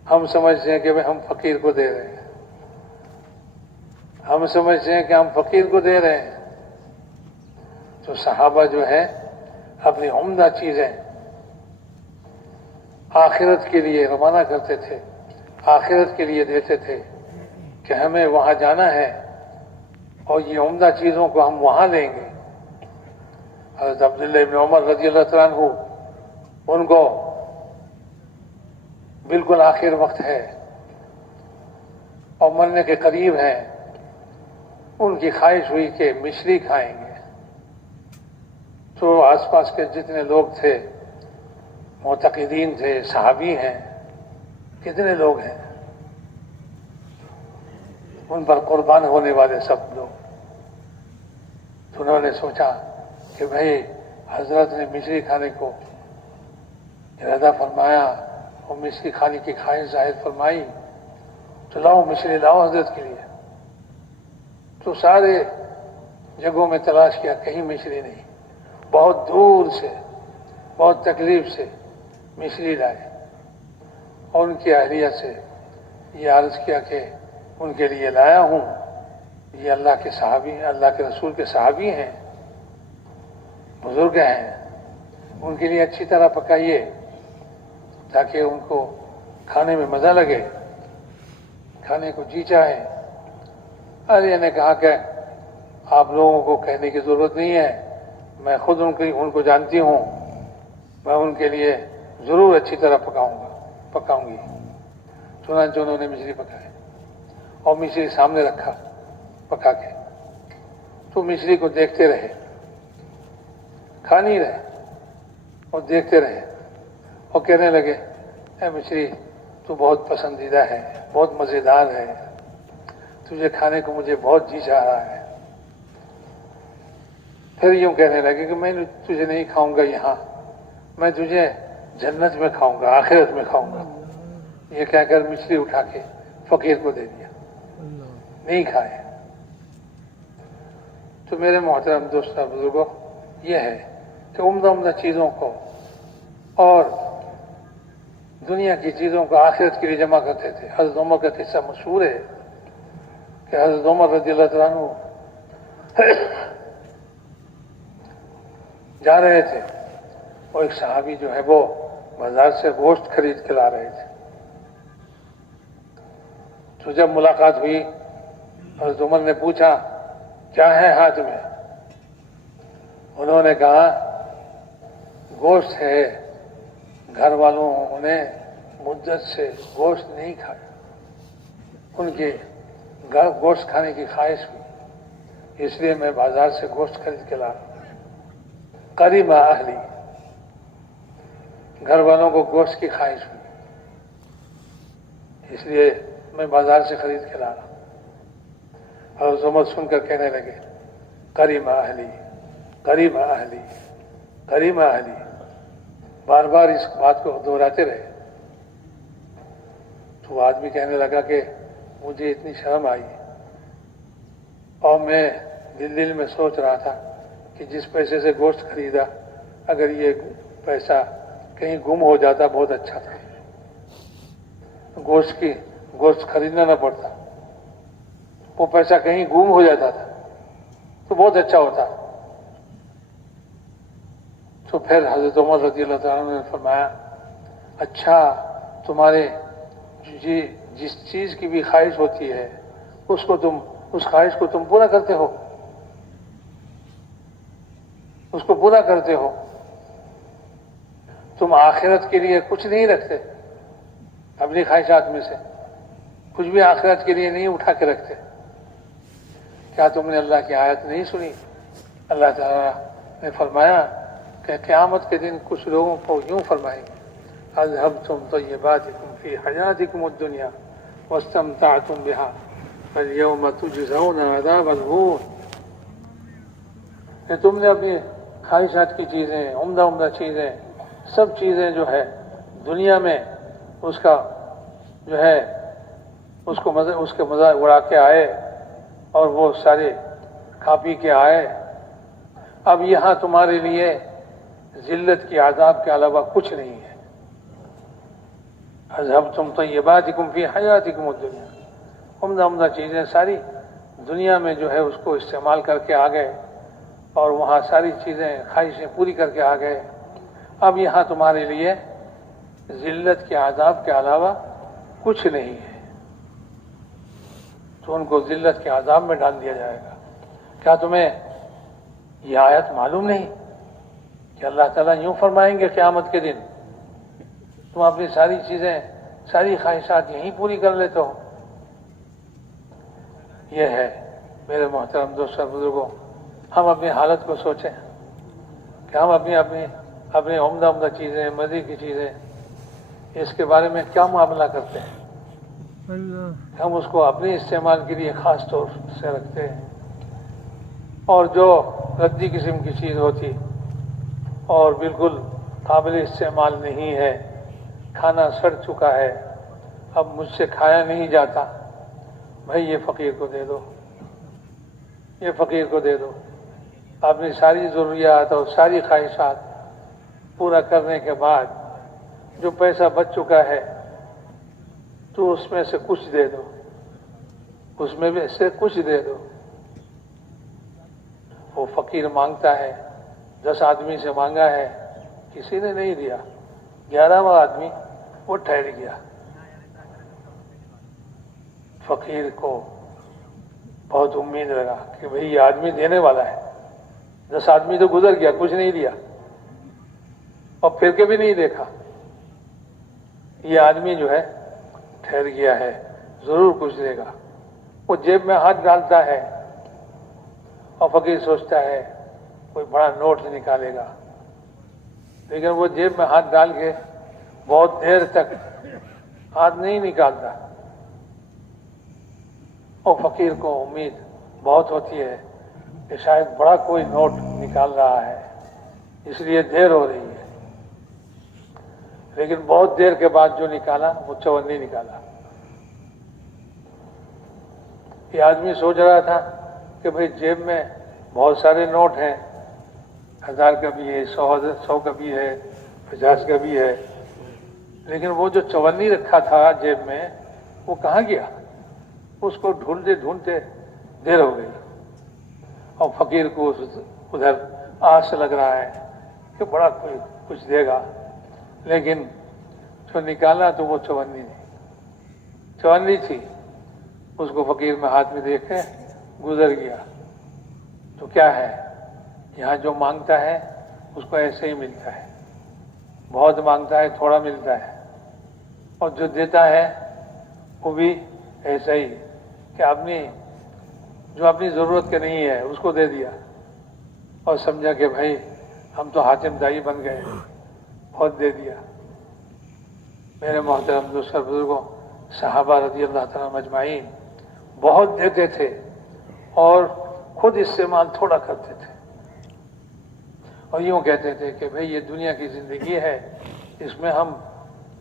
ہم سمجھتے ہیں کہ ہم فقیر کو دے رہے ہیں، ہم سمجھتے ہیں کہ ہم فقیر کو دے رہے ہیں۔ تو صحابہ جو ہے اپنی عمدہ چیزیں آخرت کے لیے روانہ کرتے تھے، آخرت کے لیے دیتے تھے کہ ہمیں وہاں جانا ہے اور یہ عمدہ چیزوں کو ہم وہاں لیں گے۔ حضرت عبداللہ ابن عمر رضی اللہ تعالیٰ عنہ، ان کو بالکل آخر وقت ہے اور مرنے کے قریب ہیں، ان کی خواہش ہوئی کہ مشری کھائیں گے، تو آس پاس کے جتنے لوگ تھے، معتقدین تھے، صحابی ہیں، کتنے لوگ ہیں ان پر قربان ہونے والے سب لوگ، تو انہوں نے سوچا کہ بھئی حضرت نے مشری کھانے کو ارادہ فرمایا اور مشری کھانے کی خواہش ظاہر فرمائی، تو لاؤ مشری لاؤ حضرت کے لیے۔ تو سارے جگہوں میں تلاش کیا، کہیں مشری نہیں، بہت دور سے، بہت تکلیف سے مشری لائے، اور ان کی اہلیہ سے یہ عرض کیا کہ ان کے لیے لایا ہوں، یہ اللہ کے صحابی ہیں، اللہ کے رسول کے صحابی ہیں، بزرگ ہیں، ان کے لیے اچھی طرح پکائیے تاکہ ان کو کھانے میں مزہ لگے، کھانے کو جی چاہے۔ علیہ نے کہا کہ آپ لوگوں کو کہنے کی ضرورت نہیں ہے، میں خود ان کو جانتی ہوں، میں ان کے لیے ضرور اچھی طرح پکاؤں گی۔ چنانچہ انہوں نے مچھلی پکائی اور مچھلی سامنے رکھا پکا کے، تو مچھلی کو دیکھتے رہے، کھا نہیں رہے اور دیکھتے رہے، اور کہنے لگے اے مچھلی تو بہت پسندیدہ ہے، بہت مزیدار ہے، تجھے کھانے کو مجھے بہت جی چاہ رہا ہے۔ پھر یوں کہنے لگے کہ میں تجھے نہیں کھاؤں گا یہاں، میں تجھے جنت میں کھاؤں گا، آخرت میں کھاؤں گا۔ یہ کہہ کر مچھلی اٹھا کے فقیر کو دے دیا، نہیں کھائے۔ تو میرے محترم دوستوں بزرگوں، یہ ہے کہ عمدہ عمدہ چیزوں کو اور دنیا کی چیزوں کو آخرت کے لیے جمع کرتے تھے۔ حضرت عمر کا قصہ مشہور ہے کہ حضرت عمر رضی اللہ تعالیٰ عنہ جا رہے تھے اور ایک صحابی جو ہے وہ بازار سے گوشت خرید کے لا رہے تھے، تو جب ملاقات ہوئی حضرت عمر نے پوچھا کیا ہے ہاتھ میں؟ انہوں نے کہا گوشت ہے، گھر والوں نے مدت سے گوشت نہیں کھایا، ان کے گوشت کھانے کی خواہش ہوئی، اس لیے میں بازار سے گوشت خرید کے لا رہا ہوں۔ قریب اہلی، گھر والوں کو گوشت کی خواہش ہوئی، اس لیے میں بازار سے خرید کے لا رہا ہوں۔ حضرت عمر سن کر کہنے لگے قریب اہلی، قریب اہلی، قریب اہلی، بار بار اس بات کو دہراتے رہے۔ تو وہ آدمی کہنے لگا کہ مجھے اتنی شرم آئی اور میں دل میں سوچ رہا تھا کہ جس پیسے سے گوشت خریدا اگر یہ پیسہ کہیں گم ہو جاتا بہت اچھا تھا، گوشت خریدنا نہ پڑتا، وہ پیسہ کہیں گم ہو جاتا تھا تو بہت اچھا ہوتا۔ تو پھر حضرت عمر رضی اللہ تعالیٰ نے فرمایا اچھا تمہارے جس چیز کی بھی خواہش ہوتی ہے اس خواہش کو تم پورا کرتے ہو، اس کو پورا کرتے ہو، تم آخرت کے لیے کچھ نہیں رکھتے، اپنی خواہشات میں سے کچھ بھی آخرت کے لیے نہیں اٹھا کے رکھتے۔ کیا تم نے اللہ کی آیت نہیں سنی؟ اللہ تعالیٰ نے فرمایا کہ قیامت کے دن کچھ لوگوں کو یوں فرمائیں گے اذهبتم طیباتکم فی حیاتکم الدنیا واستمتعتم بها فاليوم تجزون عذاب الهون، کہ تم نے اپنی خواہشات کی چیزیں، عمدہ چیزیں، سب چیزیں جو ہے دنیا میں اس کا جو ہے اس کے مزہ اڑا کے آئے اور وہ سارے کھا پی کے آئے، اب یہاں تمہارے لیے ذلت کی عذاب کے علاوہ کچھ نہیں ہے۔ اذهبتم طیباتکم فی حیاتکم الدنیا، عمدہ چیزیں ساری دنیا میں جو ہے اس کو استعمال کر کے آ گئے اور وہاں ساری چیزیں خواہشیں پوری کر کے آ گئے، اب یہاں تمہارے لیے ذلت کے عذاب کے علاوہ کچھ نہیں ہے، تو ان کو ذلت کے عذاب میں ڈال دیا جائے گا۔ کیا تمہیں یہ آیت معلوم نہیں کہ اللہ تعالیٰ یوں فرمائیں گے قیامت کے دن تم اپنی ساری چیزیں، ساری خواہشات یہیں پوری کر لیتے ہو؟ یہ ہے میرے محترم دوستوں بزرگوں، ہم اپنی حالت کو سوچیں کہ ہم اپنی عمدہ چیزیں، مزے کی چیزیں، اس کے بارے میں کیا معاملہ کرتے ہیں۔ ہم اس کو اپنے استعمال کے لیے خاص طور سے رکھتے ہیں، اور جو ردی قسم کی چیز ہوتی اور بالکل قابل استعمال نہیں ہے، کھانا سڑ چکا ہے، اب مجھ سے کھایا نہیں جاتا، بھائی یہ فقیر کو دے دو، یہ فقیر کو دے دو۔ اپنی ساری ضروریات اور ساری خواہشات پورا کرنے کے بعد جو پیسہ بچ چکا ہے تو اس میں سے کچھ دے دو، اس میں سے کچھ دے دو۔ وہ فقیر مانگتا ہے، 10 آدمی سے مانگا ہے، کسی نے نہیں دیا، 11واں آدمی وہ ٹھہر گیا۔ فقیر کو بہت امید لگا کہ بھئی یہ آدمی دینے والا ہے، 10 آدمی تو گزر گیا، کچھ نہیں دیا، اور پھر کے بھی نہیں دیکھا، یہ آدمی جو ہے ٹھہر گیا ہے، ضرور کچھ دے گا۔ وہ جیب میں ہاتھ ڈالتا ہے اور فقیر سوچتا ہے کوئی بڑا نوٹ نکالے گا، لیکن وہ جیب میں ہاتھ ڈال کے بہت دیر تک ہاتھ نہیں نکالتا، اور فقیر کو امید بہت ہوتی ہے کہ شاید بڑا کوئی نوٹ نکال رہا ہے، اس لیے دیر ہو رہی ہے، لیکن بہت دیر کے بعد جو نکالا وہ 54 نکالا۔ یہ آدمی سوچ رہا تھا کہ بھئی جیب میں بہت سارے نوٹ ہیں، 1000 کا بھی ہے، 100 کا بھی ہے، 50 کا بھی ہے، لیکن وہ جو 54 رکھا تھا جیب میں وہ کہاں گیا؟ اس کو ڈھونڈتے دیر ہو گئی، اور فقیر کو ادھر آس لگ رہا ہے کہ بڑا کوئی کچھ دے گا، لیکن جو نکالا تو وہ 54 تھی، اس کو فقیر میں ہاتھ میں دیکھے گزر گیا۔ تو کیا ہے، یہاں جو مانگتا ہے اس کو ایسے ہی ملتا ہے، بہت مانگتا ہے تھوڑا ملتا ہے، اور جو دیتا ہے وہ بھی ایسا ہی کہ جو اپنی ضرورت کے نہیں ہے اس کو دے دیا، اور سمجھا کہ بھائی ہم تو حاتم دائی بن گئے، بہت دے دیا۔ میرے محترم دوست بزرگوں، صحابہ رضی اللہ تعالیٰ مجمعین بہت دیتے تھے اور خود استعمال تھوڑا کرتے تھے، اور یوں کہتے تھے کہ بھئی یہ دنیا کی زندگی ہے، اس میں ہم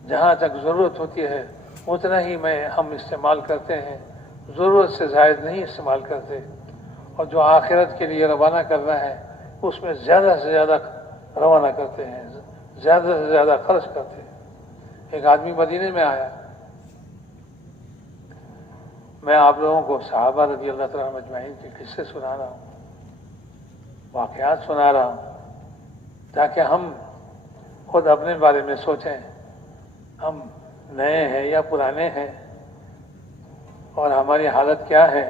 جہاں تک ضرورت ہوتی ہے اتنا ہی ہم استعمال کرتے ہیں، ضرورت سے زائد نہیں استعمال کرتے، اور جو آخرت کے لیے روانہ کرنا ہے اس میں زیادہ سے زیادہ روانہ کرتے ہیں، زیادہ سے زیادہ خرچ کرتے ہیں۔ ایک آدمی مدینے میں آیا، میں آپ لوگوں کو صحابہ رضی اللہ تعالیٰ مجمعین کے قصے سنا رہا ہوں، واقعات سنا رہا ہوں، تاکہ ہم خود اپنے بارے میں سوچیں، ہم نئے ہیں یا پرانے ہیں، اور ہماری حالت کیا ہے،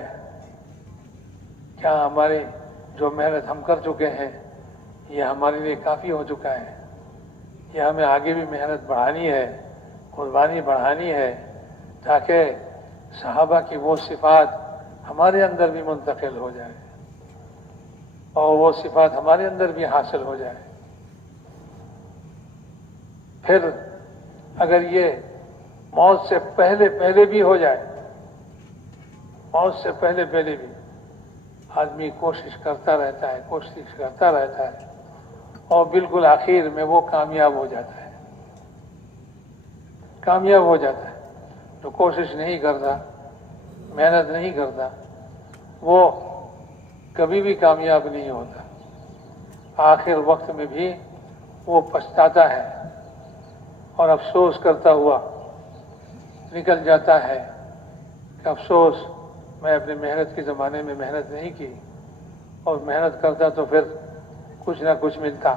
کیا ہماری جو محنت ہم کر چکے ہیں یہ ہمارے لیے کافی ہو چکا ہے، یا ہمیں آگے بھی محنت بڑھانی ہے، قربانی بڑھانی ہے، تاکہ صحابہ کی وہ صفات ہمارے اندر بھی منتقل ہو جائے اور وہ صفات ہمارے اندر بھی حاصل ہو جائے۔ پھر اگر یہ موت سے پہلے بھی ہو جائے، موت سے پہلے بھی آدمی کوشش کرتا رہتا ہے اور بالکل آخر میں وہ کامیاب ہو جاتا ہے۔ جو کوشش نہیں کرتا، محنت نہیں کرتا، وہ کبھی بھی کامیاب نہیں ہوتا، آخر وقت میں بھی وہ پچھتاتا ہے اور افسوس کرتا ہوا نکل جاتا ہے کہ افسوس، میں اپنے محنت کے زمانے میں محنت نہیں کی، اور محنت کرتا تو پھر کچھ نہ کچھ ملتا۔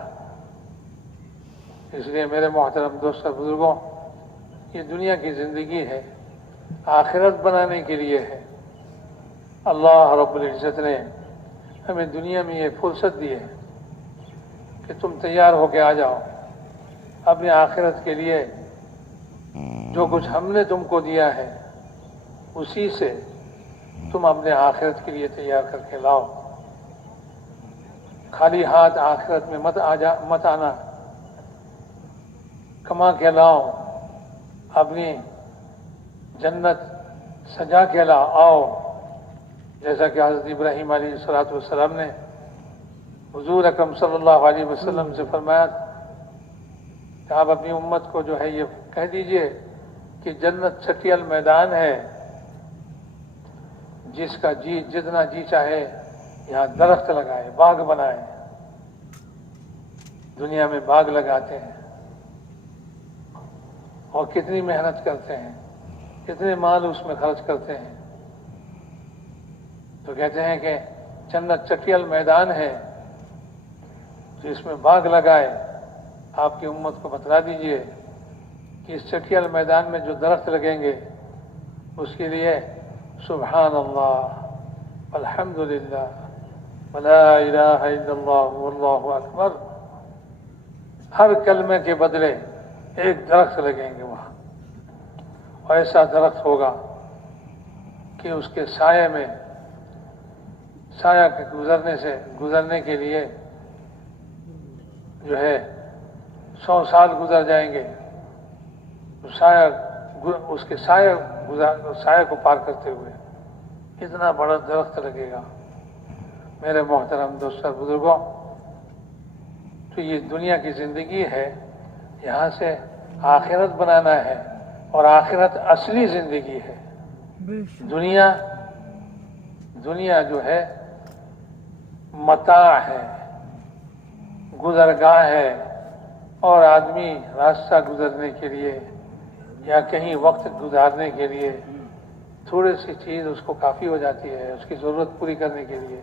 اس لیے میرے محترم دوست اور بزرگوں، یہ دنیا کی زندگی ہے، آخرت بنانے کے لیے ہے۔ اللہ رب العزت نے ہمیں دنیا میں یہ فرصت دی ہے کہ تم تیار ہو کے آ جاؤ اپنے آخرت کے لیے، جو کچھ ہم نے تم کو دیا ہے اسی سے تم اپنے آخرت کے لیے تیار کر کے لاؤ۔ خالی ہاتھ آخرت میں مت آنا، کما کے لاؤ، اپنی جنت سجا کے آؤ، جیسا کہ حضرت ابراہیم علیہ السلام نے حضور اکرم صلی اللہ علیہ وسلم سے فرمایا کہ آپ اپنی امت کو جو ہے یہ کہہ دیجئے کہ جنت چھٹیل میدان ہے، جس کا جتنا جی چاہے یہاں درخت لگائے، باغ بنائے۔ دنیا میں باغ لگاتے ہیں اور کتنی محنت کرتے ہیں، کتنے مال اس میں خرچ کرتے ہیں، تو کہتے ہیں کہ جنت چٹیل میدان ہے، تو اس میں باغ لگائے۔ آپ کی امت کو بتلا دیجئے کہ اس چٹیل میدان میں جو درخت لگیں گے اس کے لیے سبحان اللہ والحمد للہ ولا الہ الا اللہ واللہ اکبر، ہر کلمے کے بدلے ایک درخت لگیں گے وہاں، اور ایسا درخت ہوگا کہ اس کے سائے میں، سایہ کے گزرنے کے لیے جو ہے 100 سال گزر جائیں گے، اس کے سایہ کو پار کرتے ہوئے اتنا بڑا درخت لگے گا۔ میرے محترم دوست اور بزرگوں، تو یہ دنیا کی زندگی ہے، یہاں سے آخرت بنانا ہے، اور آخرت اصلی زندگی ہے۔ دنیا جو ہے متاع ہے، گزرگاہ ہے، اور آدمی راستہ گزرنے کے لیے یا کہیں وقت گزارنے کے لیے تھوڑی سی چیز اس کو کافی ہو جاتی ہے اس کی ضرورت پوری کرنے کے لیے۔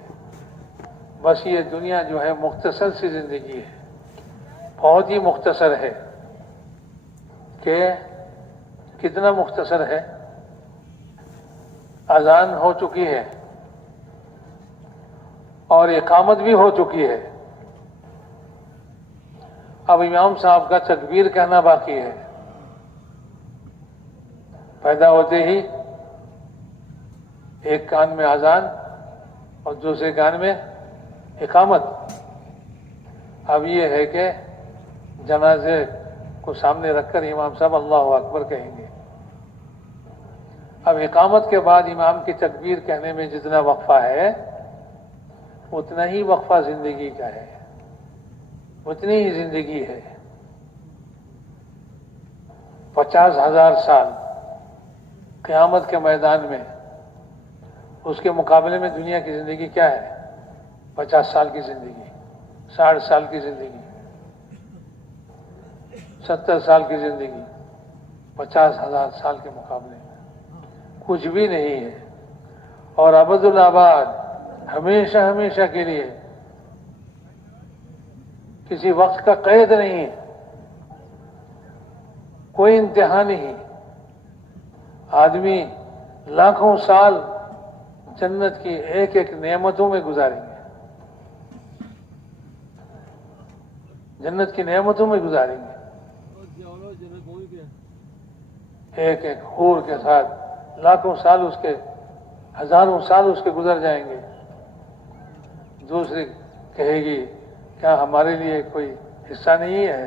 بس یہ دنیا جو ہے مختصر سی زندگی ہے، بہت ہی مختصر ہے۔ کہ کتنا مختصر ہے؟ اذان ہو چکی ہے اور اقامت بھی ہو چکی ہے، اب امام صاحب کا تکبیر کہنا باقی ہے۔ پیدا ہوتے ہی ایک کان میں اذان اور دوسرے کان میں اقامت۔ اب یہ ہے کہ جنازے کو سامنے رکھ کر امام صاحب اللہ اکبر کہیں گے۔ اب اقامت کے بعد امام کی تکبیر کہنے میں جتنا وقفہ ہے اتنا ہی وقفہ زندگی کا ہے، اتنی ہی زندگی ہے۔ 50,000 سال قیامت کے میدان میں اس کے مقابلے میں دنیا کی زندگی کیا ہے؟ 50 سال کی زندگی، 60 سال کی زندگی، 70 سال کی زندگی، 50,000 سال کے مقابلے میں کچھ بھی نہیں ہے، اور ابد الآباد ہمیشہ ہمیشہ کے لیے، کسی وقت کا قید نہیں ہے، کوئی انتہا نہیں۔ آدمی لاکھوں سال جنت کی ایک ایک نعمتوں میں گزاریں گے، جنت کی نعمتوں میں گزاریں گے، ایک ایک حور کے ساتھ لاکھوں سال اس کے، ہزاروں سال اس کے گزر جائیں گے۔ دوسری کہے گی کیا ہمارے لیے کوئی حصہ نہیں ہے؟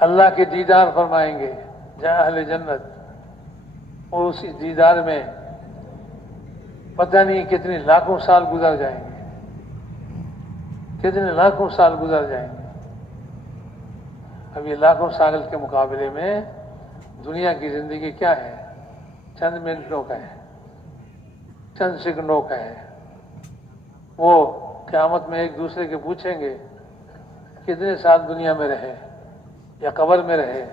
اللہ کے دیدار فرمائیں گے جہاں اہل جنت، اور اسی دیدار میں پتہ نہیں کتنے لاکھوں سال گزر جائیں گے، کتنے لاکھوں سال گزر جائیں گے۔ اب یہ لاکھوں سال کے مقابلے میں دنیا کی زندگی کیا ہے؟ چند منٹوں کا ہے، چند سیکنڈوں کا ہے۔ وہ قیامت میں ایک دوسرے کے پوچھیں گے کتنے سال دنیا میں رہے یا قبر میں رہے،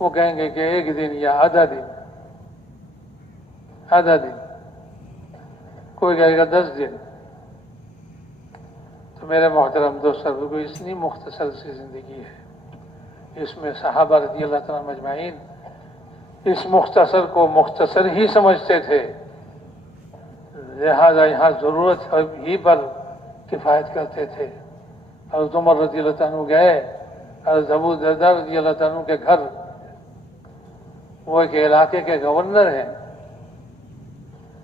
وہ کہیں گے کہ 1 دن یا آدھا دن، آدھا دن، کوئی کہے گا 10 دن۔ تو میرے محترم دوستوں، کوئی اتنی مختصر سی زندگی ہے، اس میں صحابہ رضی اللہ تعالیٰ مجمعین اس مختصر کو مختصر ہی سمجھتے تھے، لہذا یہاں ضرورت ہی پر کفایت کرتے تھے۔ حضرت عمر رضی اللہ عنہ گئے حضرت ابو درداء رضی اللہ عنہ کے گھر، وہ ایک علاقے کے گورنر ہیں،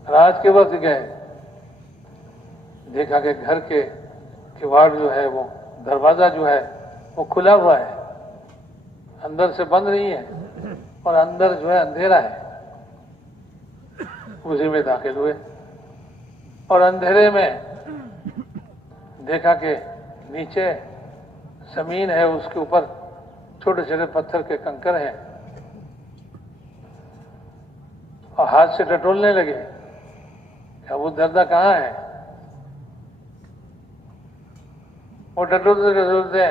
رات کے وقت گئے، دیکھا کہ گھر کے کواڑ جو ہے، وہ دروازہ جو ہے وہ کھلا ہوا ہے، اندر سے بند نہیں ہے، اور اندر جو ہے اندھیرا ہے۔ اسی میں داخل ہوئے، اور اندھیرے میں دیکھا کہ نیچے زمین ہے، اس کے اوپر چھوٹے چھوٹے پتھر کے کنکر ہیں، اور ہاتھ سے ٹٹولنے لگے کہ ابو درداء کہاں ہے؟ وہ ٹٹولتے ٹٹولتے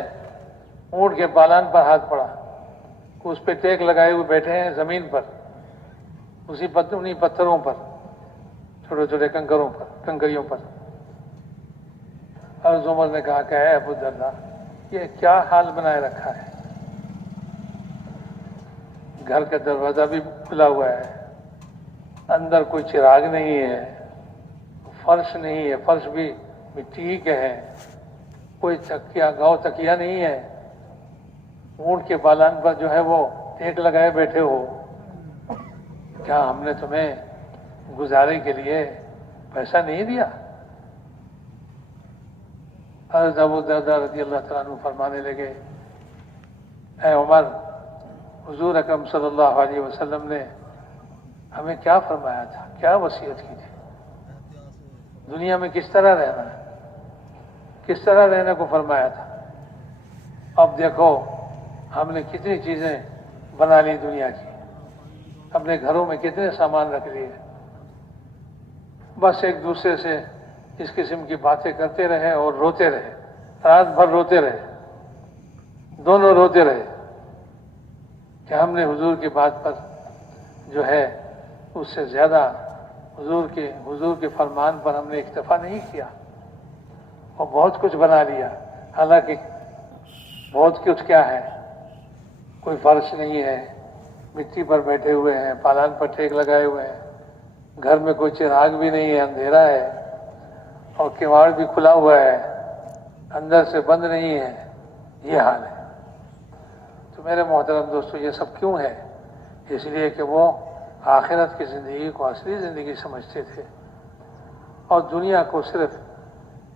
اونٹ کے پالان پر ہاتھ پڑا، اس پہ ٹیک لگائے ہوئے بیٹھے ہیں زمین پر، انہی پتھروں پر، چھوٹے چھوٹے کنکروں پر، کنکریوں پر۔ حضرت عمر نے کہا کہ اے ابو درداء، یہ کیا حال بنائے رکھا ہے؟ گھر کا دروازہ بھی کھلا ہوا ہے، اندر کوئی چراغ نہیں ہے، فرش نہیں ہے، فرش بھی مٹی کے ہے، کوئی تکیا گاؤں تکیا نہیں ہے، اونٹ کے پالان پر جو ہے وہ ٹیک لگائے بیٹھے ہو، کیا ہم نے تمہیں گزارے کے لیے پیسہ نہیں دیا؟ حضرت ابو درداء رضی اللہ تعالیٰ عنہ فرمانے لگے، اے عمر، حضور اکرم صلی اللہ علیہ وسلم نے ہمیں کیا فرمایا تھا، کیا وصیت کی تھی، دنیا میں کس طرح رہنا ہے، کس طرح رہنے کو فرمایا تھا۔ اب دیکھو ہم نے کتنی چیزیں بنا لی دنیا کی، اپنے گھروں میں کتنے سامان رکھ لیے، بس ایک دوسرے سے اس قسم کی باتیں کرتے رہے اور روتے رہے، رات بھر روتے رہے، دونوں روتے رہے کہ ہم نے حضور کی بات پر جو ہے اس سے زیادہ حضور کے فرمان پر ہم نے اکتفا نہیں کیا، اور بہت کچھ بنا لیا، حالانکہ بہت کچھ کیا ہے، کوئی فرش نہیں ہے، مٹی پر بیٹھے ہوئے ہیں، پالان پر ٹیک لگائے ہوئے ہیں، گھر میں کوئی چراغ بھی نہیں ہے، اندھیرا ہے، اور کواڑ بھی کھلا ہوا ہے، اندر سے بند نہیں ہے، یہ حال ہے۔ تو میرے محترم دوستو، یہ سب کیوں ہے؟ اس لیے کہ وہ آخرت کی زندگی کو اصلی زندگی سمجھتے تھے، اور دنیا کو صرف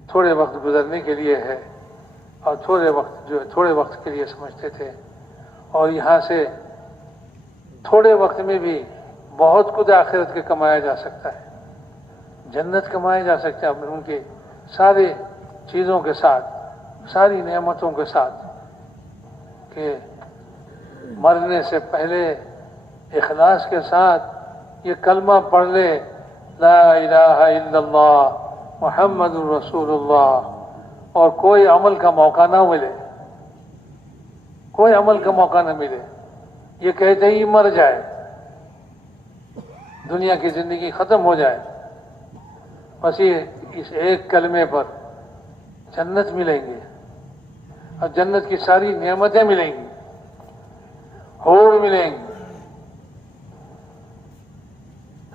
تھوڑے وقت گزرنے کے لیے ہے، اور تھوڑے وقت کے لیے سمجھتے تھے، اور یہاں سے تھوڑے وقت میں بھی بہت کچھ آخرت کے کمایا جا سکتا ہے، جنت کمایا جا سکتا ہے ان کے سارے چیزوں کے ساتھ، ساری نعمتوں کے ساتھ، کہ مرنے سے پہلے اخلاص کے ساتھ یہ کلمہ پڑھ لے، لا الہ الا اللہ محمد الرسول اللہ، اور کوئی عمل کا موقع نہ ملے، کوئی عمل کا موقع نہ ملے، یہ کہتے ہی مر جائے، دنیا کی زندگی ختم ہو جائے، بس یہ اس ایک کلمے پر جنت ملیں گے، اور جنت کی ساری نعمتیں ملیں گی، حور ملیں گے،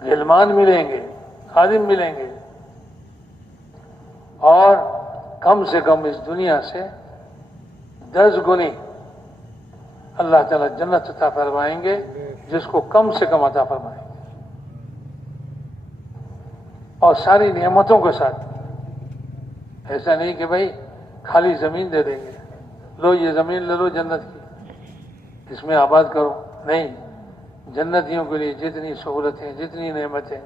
غلمان ملیں گے، خادم ملیں گے، اور کم سے کم اس دنیا سے 10 گنی اللہ تعالیٰ جنت عطا فرمائیں گے، جس کو کم سے کم عطا فرمائیں گے، اور ساری نعمتوں کے ساتھ۔ ایسا نہیں کہ بھائی خالی زمین دے دیں گے، لو یہ زمین لے لو جنت کی، اس میں آباد کرو، نہیں، جنتیوں کے لیے جتنی سہولتیں، جتنی نعمتیں،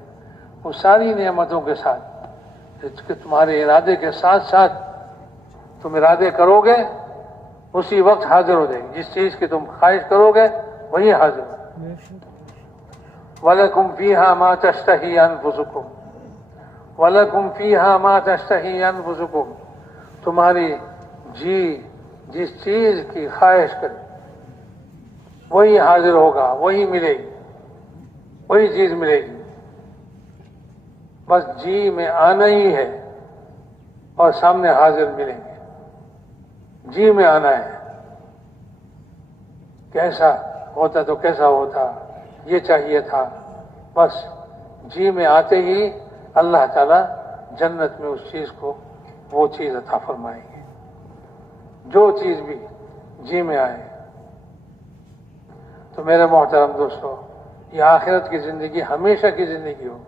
وہ ساری نعمتوں کے ساتھ، کہ تمہارے ارادے کے ساتھ ساتھ تم ارادے کرو گے اسی وقت حاضر ہو جائے گی، جس چیز کی تم خواہش کرو گے وہی حاضر ہو۔ وَلَكُمْ فِيهَا مَا تَشْتَهِي أَنفُسُكُمْ وَلَكُمْ فِيهَا مَا تَشْتَهِي أَنفُسُكُمْ، تمہاری جی جس چیز کی خواہش کرے وہی حاضر ہوگا، وہی ملے گی، وہی چیز ملے گی، بس جی میں آنا ہی ہے اور سامنے حاضر ملیں گے، جی میں آنا ہے، کیسا ہوتا تو کیسا ہوتا، یہ چاہیے تھا، بس جی میں آتے ہی اللہ تعالیٰ جنت میں اس چیز کو وہ چیز عطا فرمائیں گے، جو چیز بھی جی میں آئے۔ تو میرے محترم دوستو، یہ آخرت کی زندگی ہمیشہ کی زندگی ہو،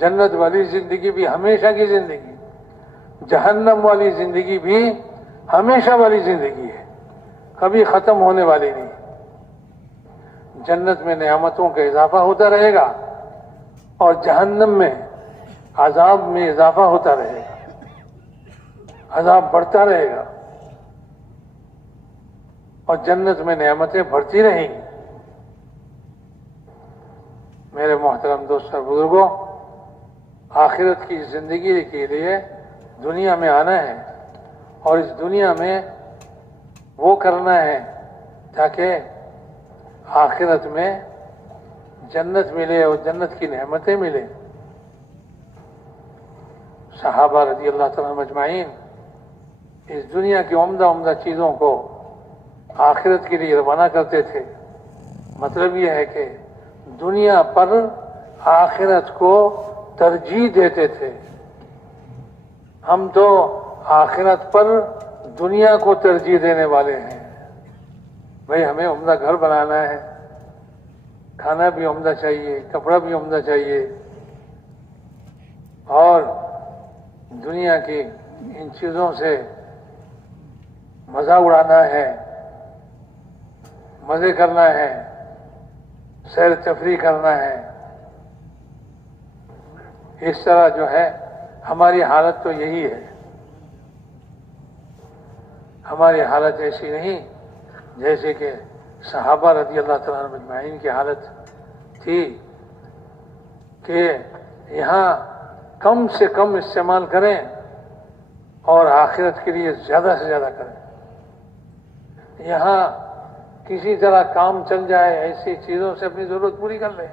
جنت والی زندگی بھی ہمیشہ کی زندگی، جہنم والی زندگی بھی ہمیشہ والی زندگی ہے، کبھی ختم ہونے والی نہیں۔ جنت میں نعمتوں کا اضافہ ہوتا رہے گا، اور جہنم میں عذاب میں اضافہ ہوتا رہے گا، عذاب بڑھتا رہے گا، اور جنت میں نعمتیں بڑھتی رہیں گی۔ میرے محترم دوست اور بزرگوں، آخرت کی زندگی کے لیے دنیا میں آنا ہے، اور اس دنیا میں وہ کرنا ہے تاکہ آخرت میں جنت ملے اور جنت کی نعمتیں ملیں۔ صحابہ رضی اللہ تعالیٰ عنہم اجمعین اس دنیا کی عمدہ عمدہ چیزوں کو آخرت کے لیے روانہ کرتے تھے۔ مطلب یہ ہے کہ دنیا پر آخرت کو ترجیح دیتے تھے، ہم تو آخرت پر دنیا کو ترجیح دینے والے ہیں۔ بھئی ہمیں عمدہ گھر بنانا ہے، کھانا بھی عمدہ چاہیے، کپڑا بھی عمدہ چاہیے، اور دنیا کی ان چیزوں سے مزہ اڑانا ہے، مزے کرنا ہے، سیر تفریح کرنا ہے۔ اس طرح جو ہے ہماری حالت تو یہی ہے، ہماری حالت ایسی نہیں جیسے کہ صحابہ رضی اللہ تعالیٰ عنہم اجمعین کی حالت تھی کہ یہاں کم سے کم استعمال کریں اور آخرت کے لیے زیادہ سے زیادہ کریں، یہاں کسی طرح کام چل جائے ایسی چیزوں سے اپنی ضرورت پوری کر لیں،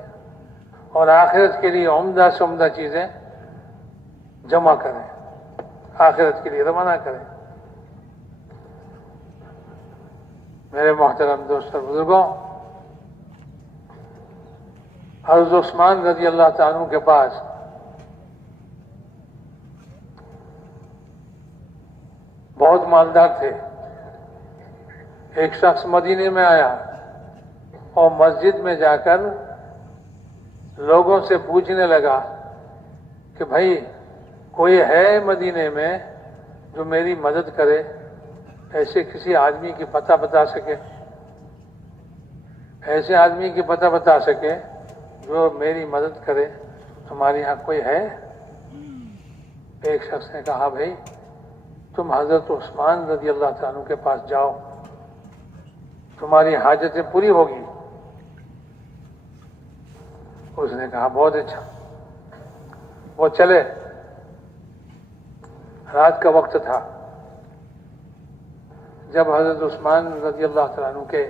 اور آخرت کے لیے عمدہ سے عمدہ چیزیں جمع کریں، آخرت کے لیے روانہ کریں۔ میرے محترم دوست اور بزرگوں، حضرت عثمان رضی اللہ تعالیٰ عنہ کے پاس بہت مالدار تھے۔ ایک شخص مدینے میں آیا اور مسجد میں جا کر لوگوں سے پوچھنے لگا کہ بھائی کوئی ہے مدینے میں جو میری مدد کرے، ایسے کسی آدمی کی پتہ بتا سکے، ایسے آدمی کی پتہ بتا سکے جو میری مدد کرے، تمہارے یہاں کوئی ہے؟ ایک شخص نے کہا بھائی تم حضرت عثمان رضی اللہ تعالیٰ عنہ کے پاس جاؤ، تمہاری حاجتیں پوری ہوگی۔ اس نے کہا بہت اچھا. وہ چلے. رات کا وقت تھا. جب حضرت عثمان رضی اللہ تعالیٰ عنہ کے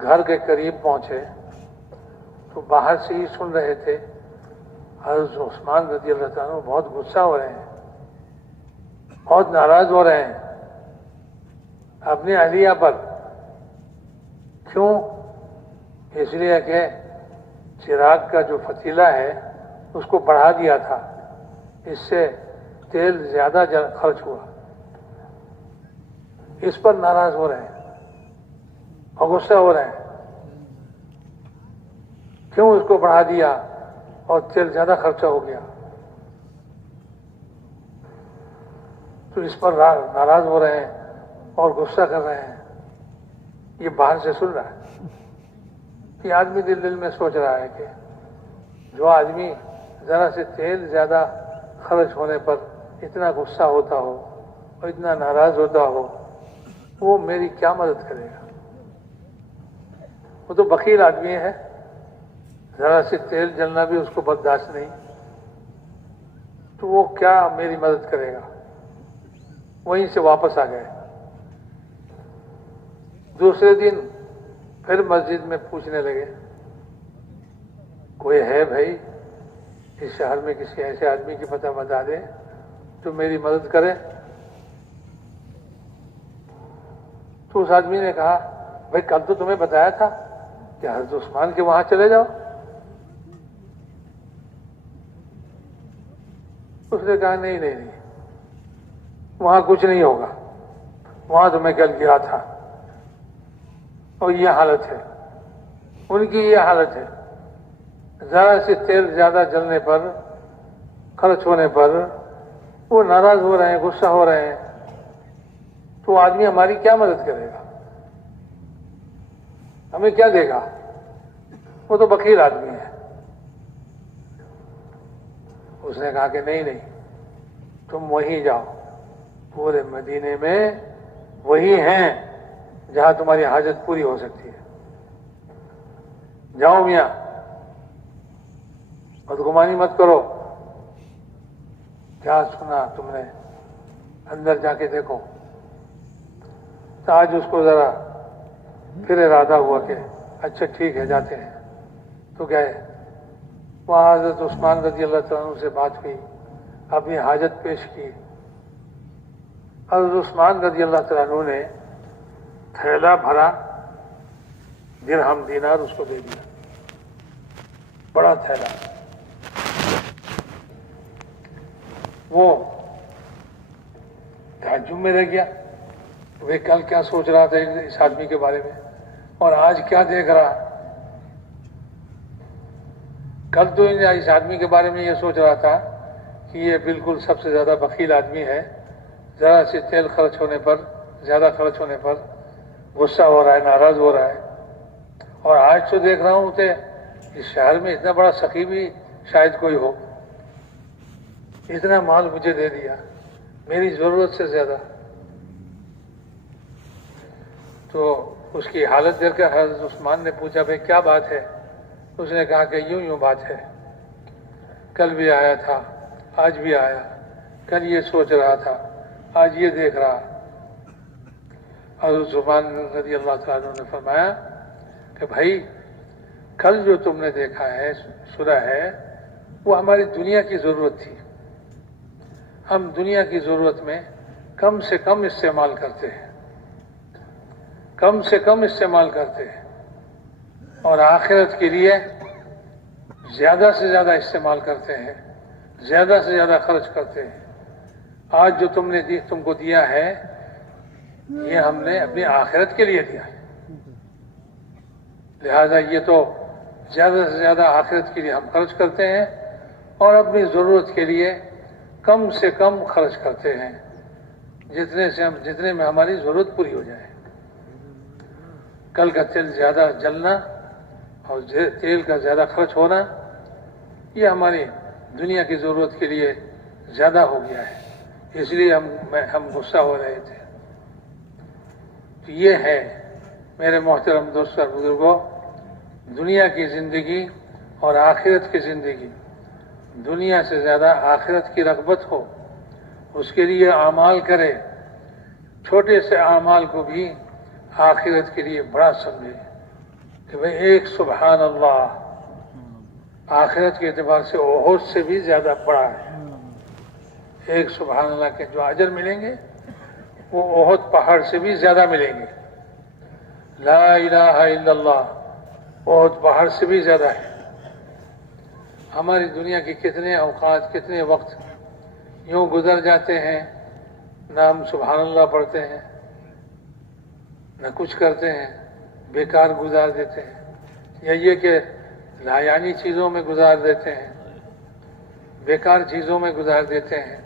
گھر کے قریب پہنچے تو باہر سے ہی سن رہے تھے حضرت عثمان رضی اللہ تعالیٰ عنہ بہت غصہ ہو رہے ہیں, بہت ناراض ہو رہے ہیں اپنی اہلیہ پر. کیوں؟ اس لیے کہ چراغ کا جو فتیلہ ہے اس کو بڑھا دیا تھا, اس سے تیل زیادہ خرچ ہوا. اس پر ناراض ہو رہے ہیں اور غصہ ہو رہے ہیں. کیوں اس کو بڑھا دیا اور تیل زیادہ خرچہ ہو گیا؟ تو اس پر ناراض ہو رہے ہیں اور غصہ کر رہے ہیں. یہ باہر سے سن رہا ہے. یہ آدمی دل میں سوچ رہا ہے کہ جو آدمی ذرا سے تیل زیادہ خرچ ہونے پر اتنا غصہ ہوتا ہو اور اتنا ناراض ہوتا ہو, وہ میری کیا مدد کرے گا؟ وہ تو بخیل آدمی ہے, ذرا سے تیل جلنا بھی اس کو برداشت نہیں, تو وہ کیا میری مدد کرے گا؟ وہیں سے واپس آ گئے. دوسرے دن پھر مسجد میں پوچھنے لگے, کوئی ہے بھائی اس شہر میں کسی ایسے آدمی کی پتہ بتا دے تو میری مدد کرے؟ تو اس آدمی نے کہا, بھائی کل تو تمہیں بتایا تھا کہ حضرت عثمان کے وہاں چلے جاؤ. اس نے کہا نہیں, وہاں کچھ نہیں ہوگا, وہاں تو میں کل گیا تھا اور یہ حالت ہے. ان کی یہ حالت ہے, ذرا سے تیل زیادہ جلنے پر, خرچ ہونے پر وہ ناراض ہو رہے ہیں, غصہ ہو رہے ہیں. تو آدمی ہماری کیا مدد کرے گا؟ ہمیں کیا دے گا؟ وہ تو بخیل آدمی ہے. اس نے کہا کہ نہیں, تم وہیں جاؤ, پورے مدینے میں وہی ہیں جہاں تمہاری حاجت پوری ہو سکتی ہے. جاؤ میاں, بدگمانی مت کرو. کیا سنا تم نے؟ اندر جا کے دیکھو. تو آج اس کو ذرا پھر ارادہ ہوا کہ اچھا ٹھیک ہے جاتے ہیں. تو گئے. وہاں حضرت عثمان رضی اللہ تعالیٰ عنہ سے بات ہوئی, اپنی حاجت پیش کی. حضرت عثمان رضی اللہ تعالیٰ عنہ نے تھیلا بھرا درہم دینار اس کو دے دیا, بڑا تھیلا. وہ تعجب میں رہ گیا, وہ کل کیا سوچ رہا تھا اس آدمی کے بارے میں اور آج کیا دیکھ رہا. کل تو اس آدمی کے بارے میں یہ سوچ رہا تھا کہ یہ بالکل سب سے زیادہ بخیل آدمی ہے, ذرا سے تیل خرچ ہونے پر, زیادہ خرچ ہونے پر غصہ ہو رہا ہے, ناراض ہو رہا ہے. اور آج تو دیکھ رہا ہوں کہ اس شہر میں اتنا بڑا سخی بھی شاید کوئی ہو, اتنا مال مجھے دے دیا میری ضرورت سے زیادہ. تو اس کی حالت دیکھ کر حضرت عثمان نے پوچھا, بھائی کیا بات ہے؟ اس نے کہا کہ یوں بات ہے, کل بھی آیا تھا, آج بھی آیا, کل یہ سوچ رہا تھا, آج یہ دیکھ رہا. حضرت عثمان رضی اللہ تعالیٰ عنہ نے فرمایا کہ بھائی کل جو تم نے دیکھا ہے, سنا ہے, وہ ہماری دنیا کی ضرورت تھی. ہم دنیا کی ضرورت میں کم سے کم استعمال کرتے ہیں, کم سے کم استعمال کرتے ہیں, اور آخرت کے لیے زیادہ سے زیادہ استعمال کرتے ہیں, زیادہ سے زیادہ خرچ کرتے ہیں. آج جو تم کو دیا ہے یہ ہم نے اپنی آخرت کے لیے دیا ہے, لہذا یہ تو زیادہ سے زیادہ آخرت کے لیے ہم خرچ کرتے ہیں اور اپنی ضرورت کے لیے کم سے کم خرچ کرتے ہیں, جتنے میں ہماری ضرورت پوری ہو جائے. کل کا تیل زیادہ جلنا اور تیل کا زیادہ خرچ ہونا یہ ہماری دنیا کی ضرورت کے لیے زیادہ ہو گیا ہے, اس لیے ہم غصہ ہو رہے تھے. تو یہ ہے میرے محترم دوست اور بزرگوں, دنیا کی زندگی اور آخرت کی زندگی، دنیا سے زیادہ آخرت کی رغبت ہو، اس کے لیے اعمال کرے، چھوٹے سے اعمال کو بھی آخرت کے لیے بڑا سمجھے کہ بھئی ایک سبحان اللہ آخرت کے اعتبار سے احد سے بھی زیادہ بڑا ہے۔ ایک سبحان اللہ کے جو اجر ملیں گے وہ احد پہاڑ سے بھی زیادہ ملیں گے۔ لا الہ الا اللہ احد پہاڑ سے بھی زیادہ ہے۔ ہماری دنیا کے کتنے اوقات، کتنے وقت یوں گزر جاتے ہیں، نہ ہم سبحان اللہ پڑھتے ہیں، نہ کچھ کرتے ہیں، بیکار گزار دیتے ہیں، یا یہ کہ لایانی چیزوں میں گزار دیتے ہیں، بیکار چیزوں میں گزار دیتے ہیں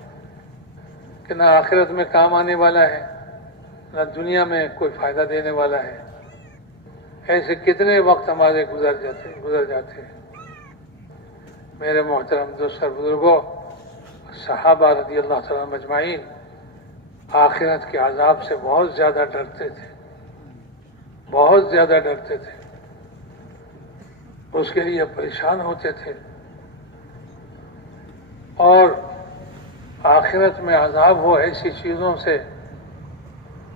کہ نہ آخرت میں کام آنے والا ہے، نہ دنیا میں کوئی فائدہ دینے والا ہے۔ ایسے کتنے وقت ہمارے گزر جاتے ہیں۔ میرے محترم دوست اور بزرگوں، صحابہ رضی اللہ تعالیٰ مجمعین آخرت کے عذاب سے بہت زیادہ ڈرتے تھے، بہت زیادہ ڈرتے تھے، اس کے لیے پریشان ہوتے تھے، اور آخرت میں عذاب ہو ایسی چیزوں سے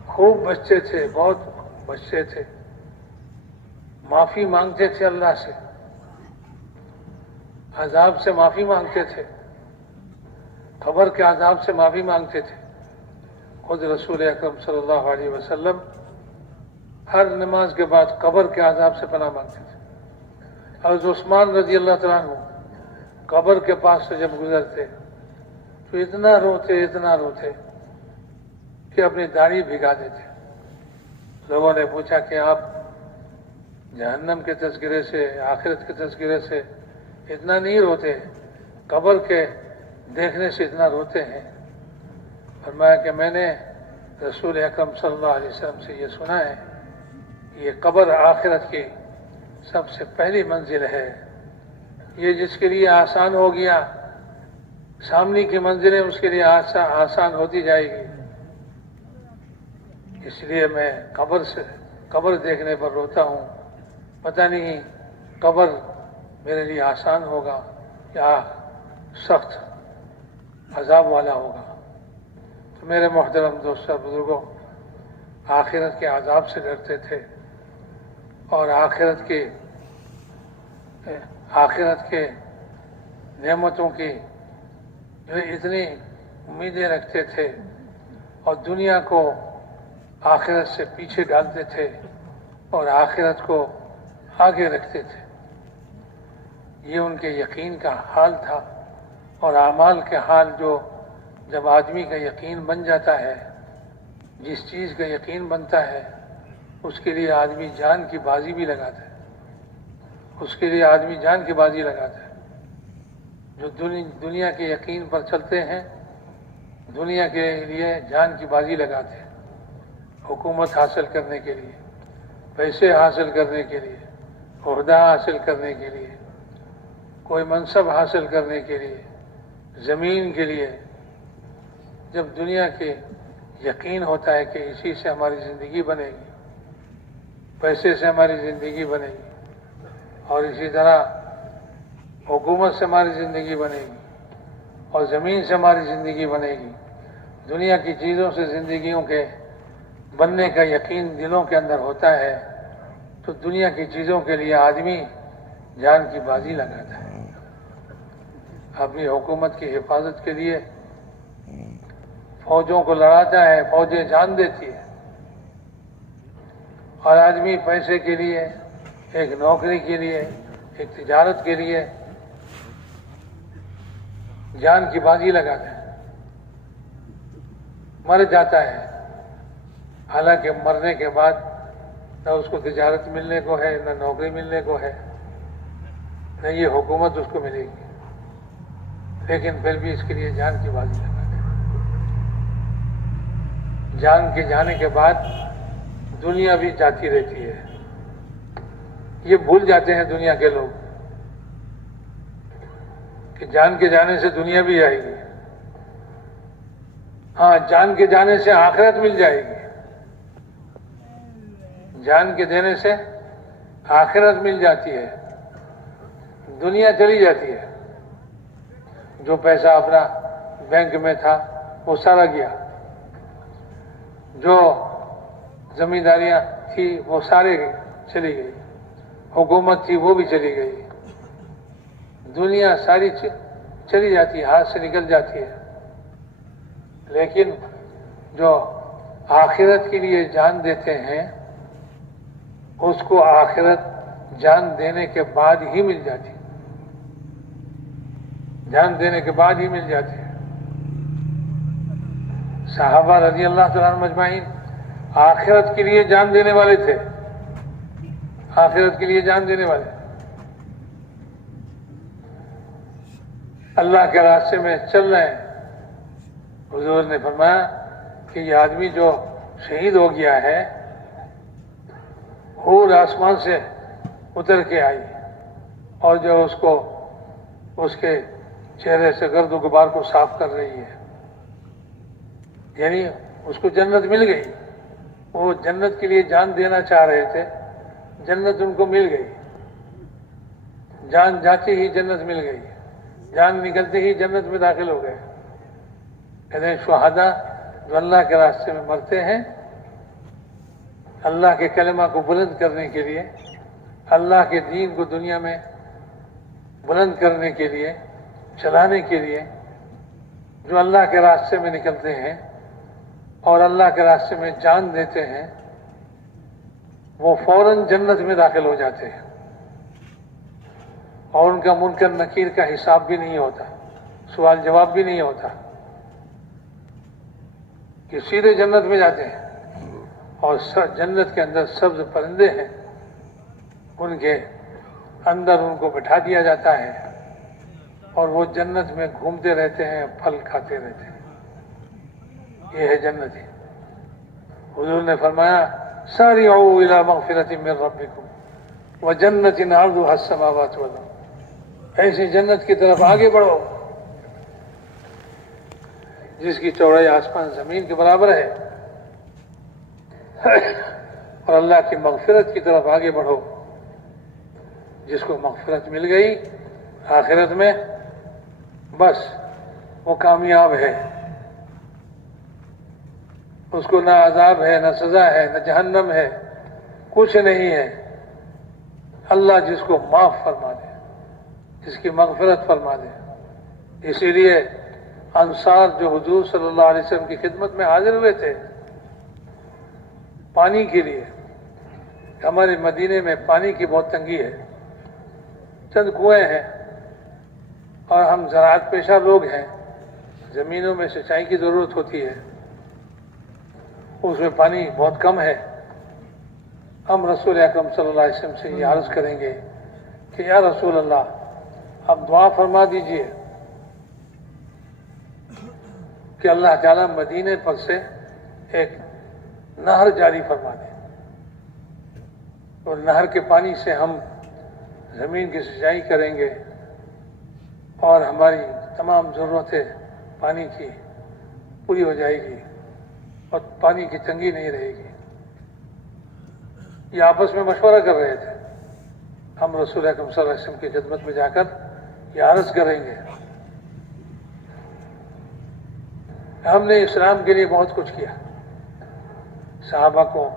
خوب بچتے تھے، بہت بچتے تھے، معافی مانگتے تھے اللہ سے، عذاب سے معافی مانگتے تھے، قبر کے عذاب سے معافی مانگتے تھے۔ خود رسول اکرم صلی اللہ علیہ وسلم ہر نماز کے بعد قبر کے عذاب سے پناہ مانگتے تھے۔ حضرت عثمان رضی اللہ تعالیٰ عنہ قبر کے پاس سے جب گزرتے تو اتنا روتے کہ اپنی داڑھی بھگا دیتے۔ لوگوں نے پوچھا کہ آپ جہنم کے تذکرے سے، آخرت کے تذکرے سے اتنا نہیں روتے، قبر کے دیکھنے سے اتنا روتے ہیں؟ فرمایا کہ میں نے رسول اکرم صلی اللہ علیہ وسلم سے یہ سنا ہے، یہ قبر آخرت کی سب سے پہلی منزل ہے، یہ جس کے لیے آسان ہو گیا، سامنے کی منزلیں اس کے لیے آسان ہوتی جائے گی، اس لیے میں قبر دیکھنے پر روتا ہوں، پتہ نہیں قبر میرے لیے آسان ہوگا یا سخت عذاب والا ہوگا۔ تو میرے محترم دوستوں بزرگوں، آخرت کے عذاب سے ڈرتے تھے، اور آخرت کے نعمتوں کی جو اتنی امیدیں رکھتے تھے، اور دنیا کو آخرت سے پیچھے ڈالتے تھے اور آخرت کو آگے رکھتے تھے۔ یہ ان کے یقین کا حال تھا، اور اعمال کے حال جو جب آدمی کا یقین بن جاتا ہے، جس چیز کا یقین بنتا ہے اس کے لیے آدمی جان کی بازی بھی لگاتا ہے، اس کے لیے آدمی جان کی بازی لگاتا ہے۔ جو دنیا کے یقین پر چلتے ہیں، دنیا کے لیے جان کی بازی لگاتے ہیں، حکومت حاصل کرنے کے لیے، پیسے حاصل کرنے کے لیے، عہدہ حاصل کرنے کے لیے، کوئی منصب حاصل کرنے کے لیے، زمین کے لیے۔ جب دنیا کے یقین ہوتا ہے کہ اسی سے ہماری زندگی بنے گی، پیسے سے ہماری زندگی بنے گی، اور اسی طرح حکومت سے ہماری زندگی بنے گی، اور زمین سے ہماری زندگی بنے گی، دنیا کی چیزوں سے زندگیوں کے بننے کا یقین دلوں کے اندر ہوتا ہے، تو دنیا کی چیزوں کے لیے آدمی جان کی بازی لگاتا ہے، اپنی حکومت کی حفاظت کے لیے فوجوں کو لڑاتا ہے، فوجیں جان دیتی ہے، اور آدمی پیسے کے لیے، ایک نوکری کے لیے، ایک تجارت کے لیے جان کی بازی لگاتا ہے، مر جاتا ہے، حالانکہ مرنے کے بعد نہ اس کو تجارت ملنے کو ہے، نہ نوکری ملنے کو ہے، نہ یہ حکومت اس کو ملے گی، لیکن پھر بھی اس کے لیے جان کی بازی لگاتا ہے۔ جان کے جانے کے بعد دنیا بھی جاتی رہتی ہے، یہ بھول جاتے ہیں دنیا کے لوگ کہ جان کے جانے سے دنیا بھی آئے گی، ہاں جان کے جانے سے آخرت مل جائے گی، جان کے دینے سے آخرت مل جاتی ہے، دنیا چلی جاتی ہے. جو پیسہ اپنا بینک میں تھا وہ سارا گیا، جو زمینداریاں تھی وہ سارے چلی گئی، حکومت تھی وہ بھی چلی گئی، دنیا ساری چلی جاتی ہے، ہاتھ سے نکل جاتی ہے. لیکن جو آخرت کے لیے جان دیتے ہیں اس کو آخرت جان دینے کے بعد ہی مل جاتی، جان دینے کے بعد ہی مل جاتی ہے. صحابہ رضی اللہ تعالیٰ عنہ مجمعین آخرت کے لیے جان دینے والے تھے، آخرت کے لیے جان دینے والے. اللہ کے راستے میں چل رہے ہیں. حضور نے فرمایا کہ یہ آدمی جو شہید ہو گیا ہے حور آسمان سے اتر کے آئی اور جو اس کو اس کے چہرے سے گرد و غبار کو صاف کر رہی ہے، یعنی اس کو جنت مل گئی. وہ جنت کے لیے جان دینا چاہ رہے تھے، جنت ان کو مل گئی. جان جاتی ہی جنت مل گئی، جان نکلتے ہی جنت میں داخل ہو گئے. کہتے ہیں شہداء جو اللہ کے راستے میں مرتے ہیں، اللہ کے کلمہ کو بلند کرنے کے لیے، اللہ کے دین کو دنیا میں بلند کرنے کے لیے، چلانے کے لیے، جو اللہ کے راستے میں نکلتے ہیں اور اللہ کے راستے میں جان دیتے ہیں، وہ فوراً جنت میں داخل ہو جاتے ہیں اور ان کا منکر نکیر کا حساب بھی نہیں ہوتا، سوال جواب بھی نہیں ہوتا، کہ سیدھے جنت میں جاتے ہیں. اور جنت کے اندر سبز پرندے ہیں، ان کے اندر ان کو بٹھا دیا جاتا ہے اور وہ جنت میں گھومتے رہتے ہیں، پھل کھاتے رہتے ہیں. یہ ہے جنتی. حضور نے فرمایا سارعوا الی مغفرۃ من ربکم وجنۃ عرضها السماوات والارض. ایسی جنت کی طرف آگے بڑھو جس کی چوڑائی آسمان زمین کے برابر ہے، اور اللہ کی مغفرت کی طرف آگے بڑھو. جس کو مغفرت مل گئی آخرت میں بس وہ کامیاب ہے، اس کو نہ عذاب ہے، نہ سزا ہے، نہ جہنم ہے، کچھ نہیں ہے. اللہ جس کو معاف فرما دے، جس کی مغفرت فرما دے. اسی لیے انصار جو حضور صلی اللہ علیہ وسلم کی خدمت میں حاضر ہوئے تھے پانی کے لیے، ہمارے مدینے میں پانی کی بہت تنگی ہے، چند کنویں ہیں اور ہم زراعت پیشہ لوگ ہیں، زمینوں میں سینچائی کی ضرورت ہوتی ہے، اس میں پانی بہت کم ہے. ہم رسول اکرم صلی اللہ علیہ وسلم سے یہ عرض کریں گے کہ یا رسول اللہ آپ دعا فرما دیجئے کہ اللہ تعالیٰ مدینے پر سے ایک نہر جاری فرما دے اور نہر کے پانی سے ہم زمین کی سینچائی کریں گے اور ہماری تمام ضرورتیں پانی کی پوری ہو جائے گی اور پانی کی تنگی نہیں رہے گی. یہ آپس میں مشورہ کر رہے تھے. ہم رسول اکرم صلی اللہ علیہ وسلم کی خدمت میں جا کر یہ عرض کریں گے. ہم نے اسلام کے لیے بہت کچھ کیا، صحابہ کو،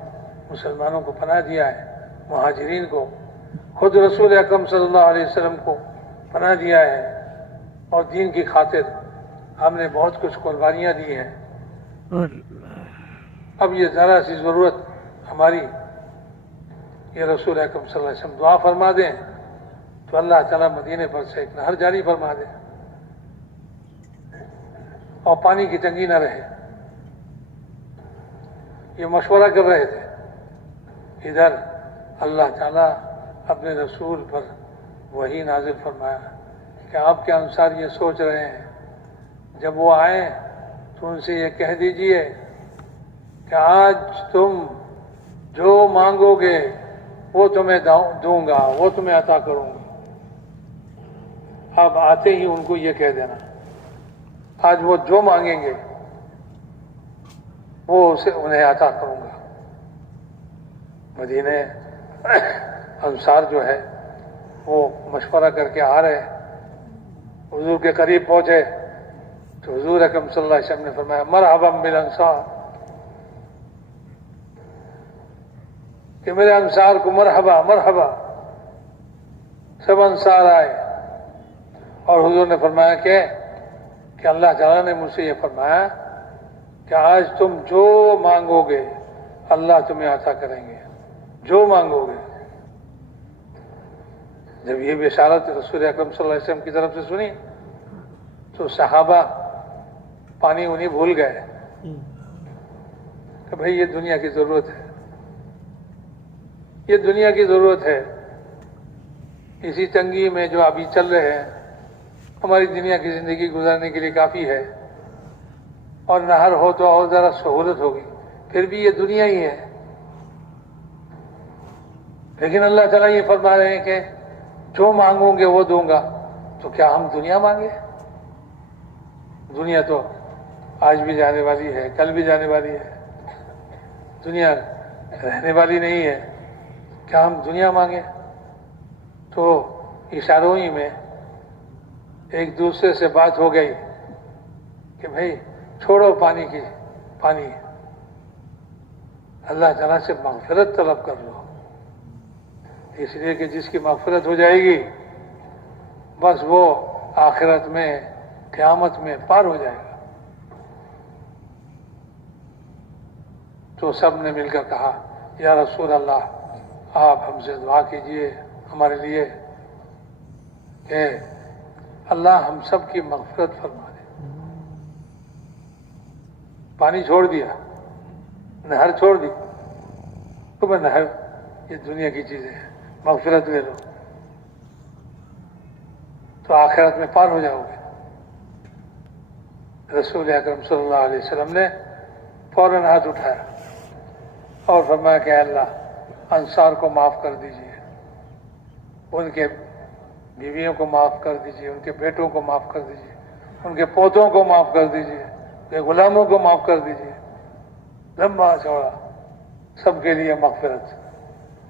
مسلمانوں کو پناہ دیا ہے، مہاجرین کو، خود رسول اکرم صلی اللہ علیہ وسلم کو پناہ دیا ہے، اور دین کی خاطر ہم نے بہت کچھ قربانیاں دی ہیں. اب یہ ذرا سی ضرورت ہماری یہ رسول اکرم صلی اللہ علیہ وسلم دعا فرما دیں تو اللہ تعالیٰ مدینے پر سے ایک نہر جاری فرما دے اور پانی کی تنگی نہ رہے. یہ مشورہ کر رہے تھے. ادھر اللہ تعالیٰ اپنے رسول پر وحی نازل فرمایا کہ آپ کے انصار یہ سوچ رہے ہیں، جب وہ آئیں تو ان سے یہ کہہ دیجئے کہ آج تم جو مانگو گے وہ تمہیں دوں گا، وہ تمہیں عطا کروں گا. اب آتے ہی ان کو یہ کہہ دینا آج وہ جو مانگیں گے وہ اسے انہیں عطا کروں گا. مدینے انصار جو ہے وہ مشورہ کر کے آ رہے، حضور کے قریب پہنچے تو حضور اکرم صلی اللہ علیہ وسلم نے فرمایا مرحبا بالانصار، کہ میرے انصار کو مرحبا مرحبا. سب انصار آئے اور حضور نے فرمایا کہ اللہ تعالیٰ نے مجھ سے یہ فرمایا کہ آج تم جو مانگو گے اللہ تمہیں عطا کریں گے، جو مانگو گے. جب یہ بشارت رسول اکرم صلی اللہ علیہ وسلم کی طرف سے سنی تو صحابہ پانی انہیں بھول گئے کہ بھئی یہ دنیا کی ضرورت ہے، یہ دنیا کی ضرورت ہے. اسی تنگی میں جو ابھی چل رہے ہیں ہماری دنیا کی زندگی گزارنے کے لیے کافی ہے، اور نہر ہو تو اور ذرا سہولت ہوگی، پھر بھی یہ دنیا ہی ہے. لیکن اللہ تعالیٰ یہ فرما رہے ہیں کہ جو مانگوں گے وہ دوں گا. تو کیا ہم دنیا مانگے؟ دنیا تو آج بھی جانے والی ہے، کل بھی جانے والی ہے، دنیا رہنے والی نہیں ہے. کیا ہم دنیا مانگے؟ تو اشاروں ہی میں ایک دوسرے سے بات ہو گئی کہ بھئی چھوڑو پانی اللہ تعالیٰ سے مغفرت طلب کر لو، اس لیے کہ جس کی مغفرت ہو جائے گی بس وہ آخرت میں قیامت میں پار ہو جائے گا. تو سب نے مل کر کہا یا رسول اللہ آپ ہم سے دعا کیجئے ہمارے لیے کہ اللہ ہم سب کی مغفرت فرما دے. پانی چھوڑ دیا، نہر چھوڑ دی، تو میں نہر یہ دنیا کی چیزیں ہیں، مغفرت لے لو تو آخرت میں پار ہو جاؤ گے. رسول اکرم صلی اللہ علیہ وسلم نے فوراً ہاتھ اٹھایا اور فرمایا کہ اللہ انصار کو معاف کر دیجیے، ان کے بیویوں کو معاف کر دیجیے، ان کے بیٹوں کو معاف کر دیجیے، ان کے پوتوں کو معاف کر دیجیے، ان کے غلاموں کو معاف کر دیجیے. لمبا چوڑا سب کے لیے مغفرت.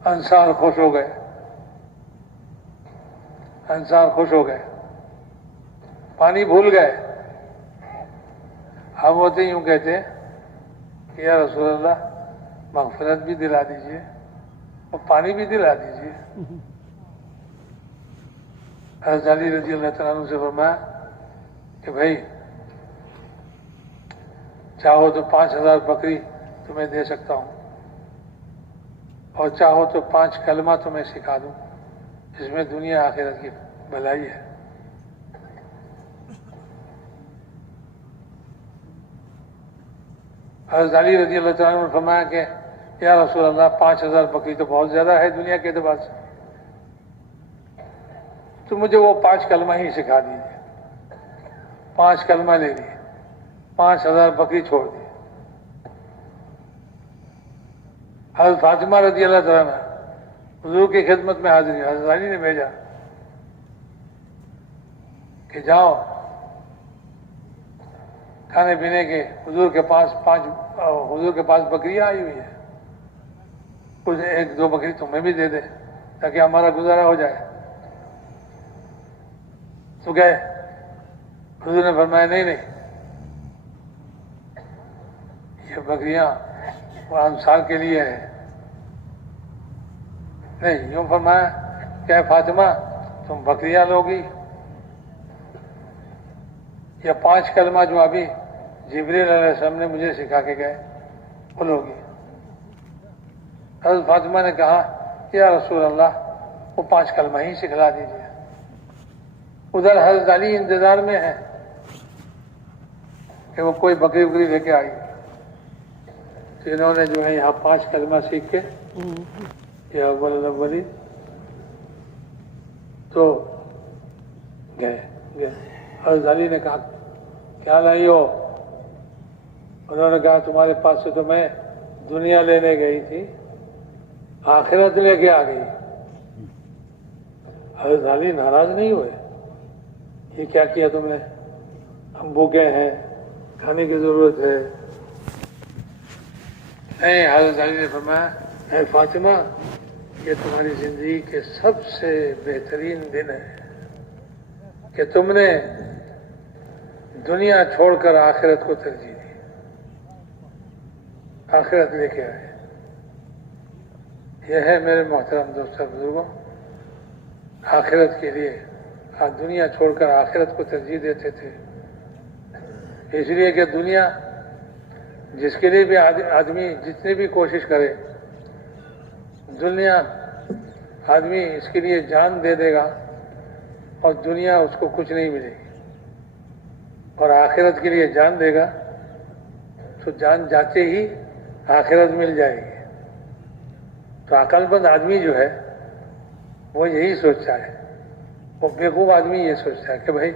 انصار خوش ہو گئے، انصار خوش ہو گئے، پانی بھول گئے. ہم ہوتے یوں کہتے کہ یا رسول اللہ مغفرت بھی دلا دیجیے اور پانی بھی دلا دیجیے. حضرت علی رضی اللہ تعالیٰ عنہ سے فرمایا کہ بھائی چاہو تو 5000 بکری تمہیں دے سکتا ہوں اور چاہو تو 5 کلمہ تمہیں سکھا دوں، جس میں دنیا آخرت کی بھلائی ہے. حضرت علی رضی اللہ تعالیٰ عنہ نے فرمایا کہ یا رسول اللہ 5000 بکری تو بہت زیادہ ہے دنیا کے اعتبار سے، تو مجھے وہ 5 کلمہ ہی سکھا دیجیے. 5 کلمہ لے لیے، 5000 بکری چھوڑ دی. حضرت فاطمہ رضی اللہ تعالیٰ عنہ حضور کی خدمت میں حاضر ہوئی. حضرت علی نے بھیجا کہ جاؤ کھانے پینے کے حضور کے پاس بکریاں آئی ہوئی ہے، کچھ 1-2 بکری تمہیں بھی دے دے تاکہ ہمارا گزارا ہو جائے. تو گئے، حضور نے فرمایا نہیں یہ بکریاں وہ انصار کے لیے ہے. نہیں، یوں فرمایا کہ اے فاطمہ تم بکریاں لوگی یا 5 کلمہ جو ابھی جبریل علیہ السلام نے مجھے سکھا کے گئے وہ لوگی. حضرت فاطمہ نے کہا یا رسول اللہ وہ 5 کلمہ ہی سکھلا دیجیے. ادھر حضرت علی انتظار میں ہے کہ وہ کوئی بکری وکری لے کے آئی. تو انہوں نے جو ہے یہاں 5 کلمہ سیکھ کے یہ اول الاولی تو گئے. حضرت علی نے کہا کیا لائی ہو؟ انہوں نے کہا تمہارے پاس سے تو میں دنیا لینے گئی تھی، آخرت لے کے آ گئی. حضرت علی ناراض نہیں ہوئے، یہ کیا کیا تم نے؟ ہم بھوکے ہیں، کھانے کی ضرورت ہے. نہیں، حضرت علی نے فرمایا اے فاطمہ یہ تمہاری زندگی کے سب سے بہترین دن ہے کہ تم نے دنیا چھوڑ کر آخرت کو ترجیح دی، آخرت لے کے آئے۔ یہ ہے میرے محترم دوستوں بزرگوں، آخرت کے لیے آج دنیا چھوڑ کر آخرت کو ترجیح دیتے تھے، اس لیے کہ دنیا جس کے لیے بھی آدمی جتنی بھی کوشش کرے، دنیا آدمی اس کے لیے جان دے دے گا اور دنیا اس کو کچھ نہیں ملے گی، اور آخرت کے لیے جان دے گا تو جان جاتے ہی آخرت مل جائے گی۔ تو عقل مند آدمی جو ہے وہ یہی سوچتا ہے، وہ بیوقوف آدمی یہ سوچتا ہے کہ بھائی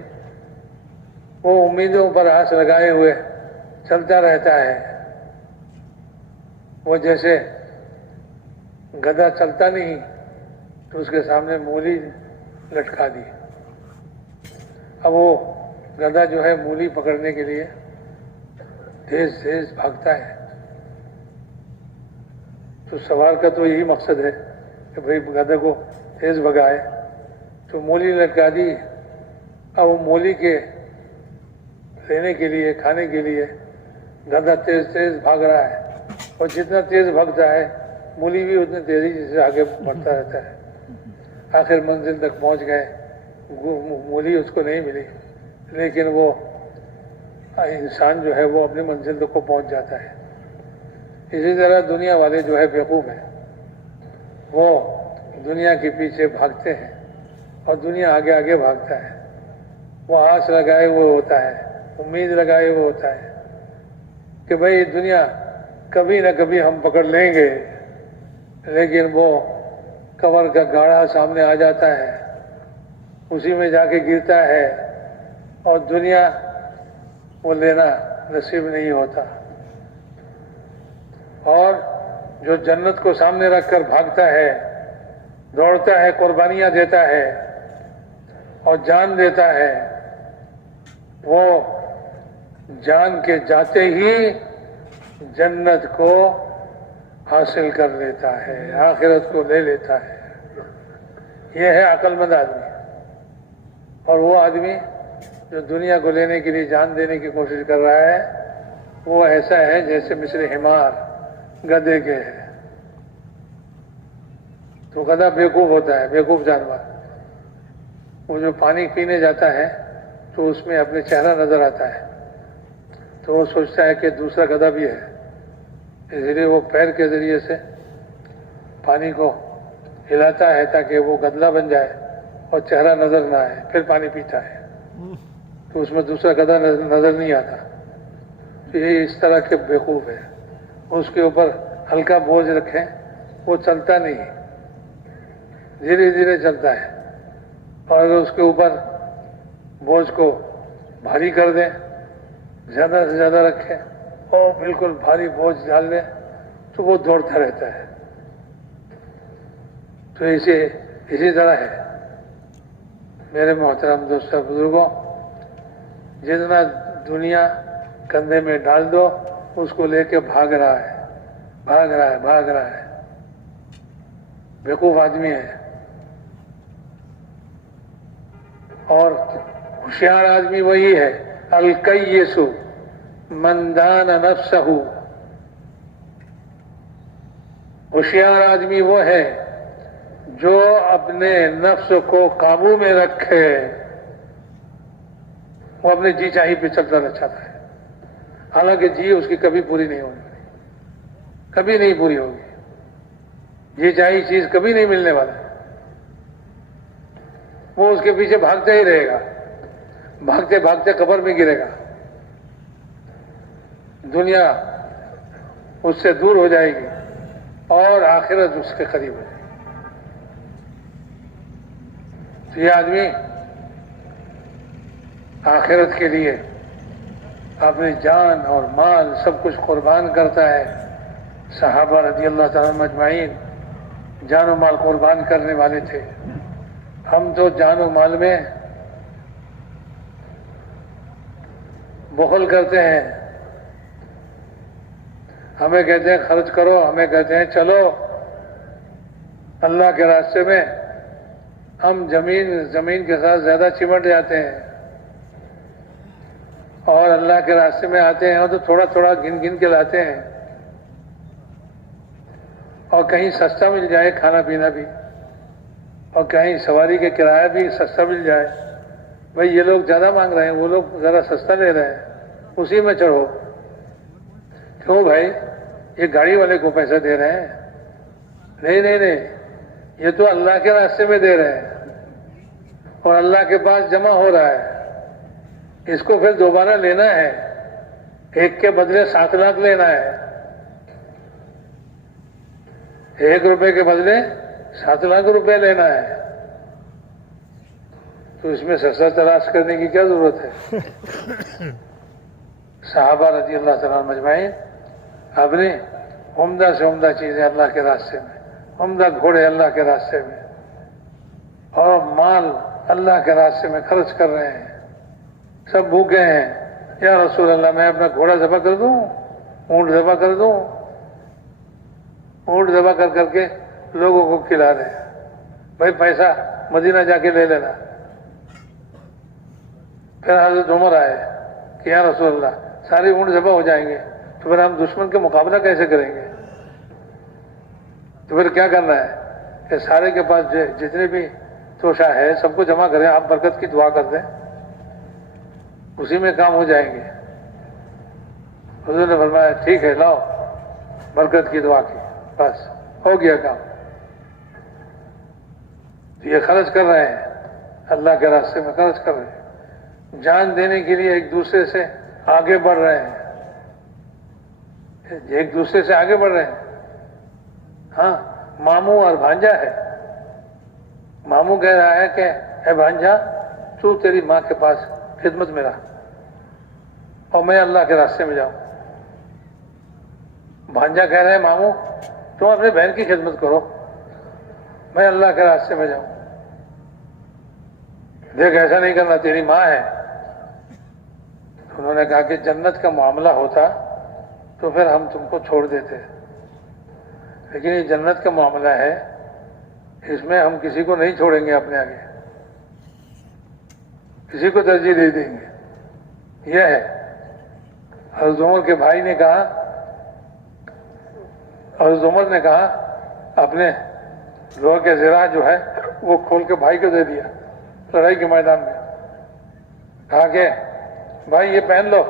وہ امیدوں پر آس لگائے ہوئے چلتا رہتا ہے، وہ جیسے گدھا چلتا نہیں تو اس کے سامنے مولی لٹکا دی، اب وہ گدھا جو ہے مولی پکڑنے کے لیے تیز تیز بھاگتا ہے۔ تو سوال کا تو یہی مقصد ہے کہ بھائی گدھے کو تیز بھگائے، تو مولی لٹکا دی، اب وہ مولی کے لینے کے لیے کھانے کے لیے گدھا تیز تیز بھاگ رہا ہے، اور جتنا تیز بھاگتا ہے مولی بھی اتنی تیزی سے آگے بڑھتا رہتا ہے۔ آخر منزل تک پہنچ گئے، مولی اس کو نہیں ملی، لیکن وہ انسان جو ہے وہ اپنی منزل تک کو پہنچ جاتا ہے۔ اسی طرح دنیا والے جو ہے بیوقوف ہیں، وہ دنیا کے پیچھے بھاگتے ہیں اور دنیا آگے آگے بھاگتا ہے، وہ آس لگائے ہوئے ہوتا ہے، امید لگائے ہوئے ہوتا ہے کہ بھئی دنیا کبھی نہ کبھی ہم پکڑ لیں گے، لیکن وہ کمر کا گاڑھا سامنے آ جاتا ہے، اسی میں جا کے گرتا ہے اور دنیا وہ لینا نصیب نہیں ہوتا۔ اور جو جنت کو سامنے رکھ کر بھاگتا ہے، دوڑتا ہے، قربانیاں دیتا ہے اور جان دیتا ہے، وہ جان کے جاتے ہی جنت کو حاصل کر لیتا ہے، آخرت کو لے لیتا ہے۔ یہ ہے عقل مند آدمی۔ اور وہ آدمی جو دنیا کو لینے کے لیے جان دینے کی کوشش کر رہا ہے، وہ ایسا ہے جیسے مثل حمار گدھے کے ہے۔ تو گدھا بیوقوف ہوتا ہے، بیوقوف جانور۔ وہ جو پانی پینے جاتا ہے تو اس میں اپنے چہرہ نظر آتا ہے، تو وہ سوچتا ہے کہ دوسرا گدھا بھی ہے، اس لیے وہ پیر کے ذریعے سے پانی کو ہلاتا ہے تاکہ وہ گدلا بن جائے اور چہرہ نظر نہ آئے، پھر پانی پیتا ہے تو اس میں دوسرا گدھا نظر نہیں آتا۔ تو یہ اس طرح کے بیوقوف ہے، اس کے اوپر ہلکا بوجھ رکھیں وہ چلتا نہیں، دھیرے دھیرے چلتا ہے، اور اگر اس کے اوپر بوجھ کو بھاری کر دیں، زیادہ سے زیادہ رکھیں اور بالکل بھاری بوجھ ڈال دیں تو وہ دوڑتا رہتا ہے۔ تو اسی طرح ہے میرے محترم دوستوں بزرگوں، جتنا دنیا کندھے میں ڈال دو اس کو لے کے بھاگ رہا ہے، بھاگ رہا ہے، بھاگ رہا ہے، بیوقوف آدمی ہے۔ اور ہوشیار آدمی وہی ہے، الکیس من دان نفسہ، ہوشیار آدمی وہ ہے جو اپنے نفس کو قابو میں رکھے، وہ اپنے جی چاہی پہ چلتا رہ چاہتا ہے، حالانکہ جی اس کی کبھی پوری نہیں ہوگی، کبھی نہیں پوری ہوگی، جی چاہی چیز کبھی نہیں ملنے والا ہے، وہ اس کے پیچھے بھاگتا ہی رہے گا، بھاگتے بھاگتے قبر میں گرے گا، دنیا اس سے دور ہو جائے گی اور آخرت اس کے قریب ہو جائے گی۔ تو یہ آدمی آخرت کے لیے اپنی جان اور مال سب کچھ قربان کرتا ہے۔ صحابہ رضی اللہ تعالیٰ عنہم اجمعین جان و مال قربان کرنے والے تھے۔ ہم تو جان و مال میں بخل کرتے ہیں، ہمیں کہتے ہیں خرچ کرو، ہمیں کہتے ہیں چلو، اللہ کے راستے میں ہم زمین کے ساتھ زیادہ چمٹ جاتے ہیں، اور اللہ کے راستے میں آتے ہیں تو تھوڑا تھوڑا گن گن کے لاتے ہیں، اور کہیں سستا مل جائے کھانا پینا بھی، اور کہیں سواری کے کرایہ بھی سستا مل جائے، بھائی یہ لوگ زیادہ مانگ رہے ہیں، وہ لوگ ذرا سستا لے رہے ہیں، اسی میں چڑھو۔ کیوں بھائی؟ یہ گاڑی والے کو پیسہ دے رہے ہیں؟ نہیں نہیں نہیں، یہ تو اللہ کے راستے میں دے رہے ہیں اور اللہ کے پاس جمع ہو رہا ہے، اس کو پھر دوبارہ لینا ہے، 1 کے بدلے 7 لاکھ لینا ہے، 1 روپے کے بدلے 7 لاکھ روپے لینا ہے، تو اس میں سستا تلاش کرنے کی کیا ضرورت ہے؟ صحابہ رضی اللہ تعالیٰ عنہ مجمعین اپنی عمدہ سے عمدہ چیزیں اللہ کے راستے میں، عمدہ گھوڑے اللہ کے راستے میں اور مال اللہ کے راستے میں خرچ کر رہے ہیں، سب بھوکے ہیں، یا رسول اللہ میں اپنا گھوڑا ذبح کر دوں، اونٹ ذبح کر دوں؟ اونٹ ذبح کر کر کے لوگوں کو کھلا رہے ہیں، بھائی پیسہ مدینہ جا کے لے لینا۔ پھر حضرت عمر آئے کہ یا رسول اللہ سارے اونٹ ذبح ہو جائیں گے تو پھر ہم دشمن کے مقابلہ کیسے کریں گے؟ تو پھر کیا کرنا ہے کہ سارے کے پاس جتنے بھی توشہ ہے سب کو جمع کریں، آپ برکت کی دعا کر دیں، اسی میں کام ہو جائیں گے۔ حضور نے فرمایا ٹھیک ہے، لاؤ، برکت کی دعا کی، بس ہو گیا کام۔ تو یہ خرچ کر رہے ہیں، اللہ کے راستے میں خرچ کر رہے ہیں، جان دینے کے لیے ایک دوسرے سے آگے بڑھ رہے ہیں، ایک دوسرے سے آگے بڑھ رہے ہیں۔ ہاں، ماموں اور بھانجا ہے، ماموں کہہ رہا ہے کہ اے بھانجا تو تیری ماں کے پاس خدمت میں رہا اور میں اللہ کے راستے میں جاؤں۔ بھانجا کہہ رہے ہیں ماموں تم اپنے بہن کی خدمت کرو، میں اللہ کے راستے میں جاؤں۔ دیکھ ایسا نہیں کرنا، تیری ماں ہے۔ انہوں نے کہا کہ جنت کا معاملہ ہوتا تو پھر ہم تم کو چھوڑ دیتے، لیکن یہ جنت کا معاملہ ہے، اس میں ہم کسی کو نہیں چھوڑیں گے، اپنے آگے کسی کو ترجیح دے دیں گے۔ یہ ہے حضرت عمر کے بھائی نے کہا، حضرت عمر نے کہا اپنے لوہے کے زرہ جو ہے وہ کھول کے بھائی کو دے دیا لڑائی کے میدان میں، کہا کہ بھائی یہ پہن لو۔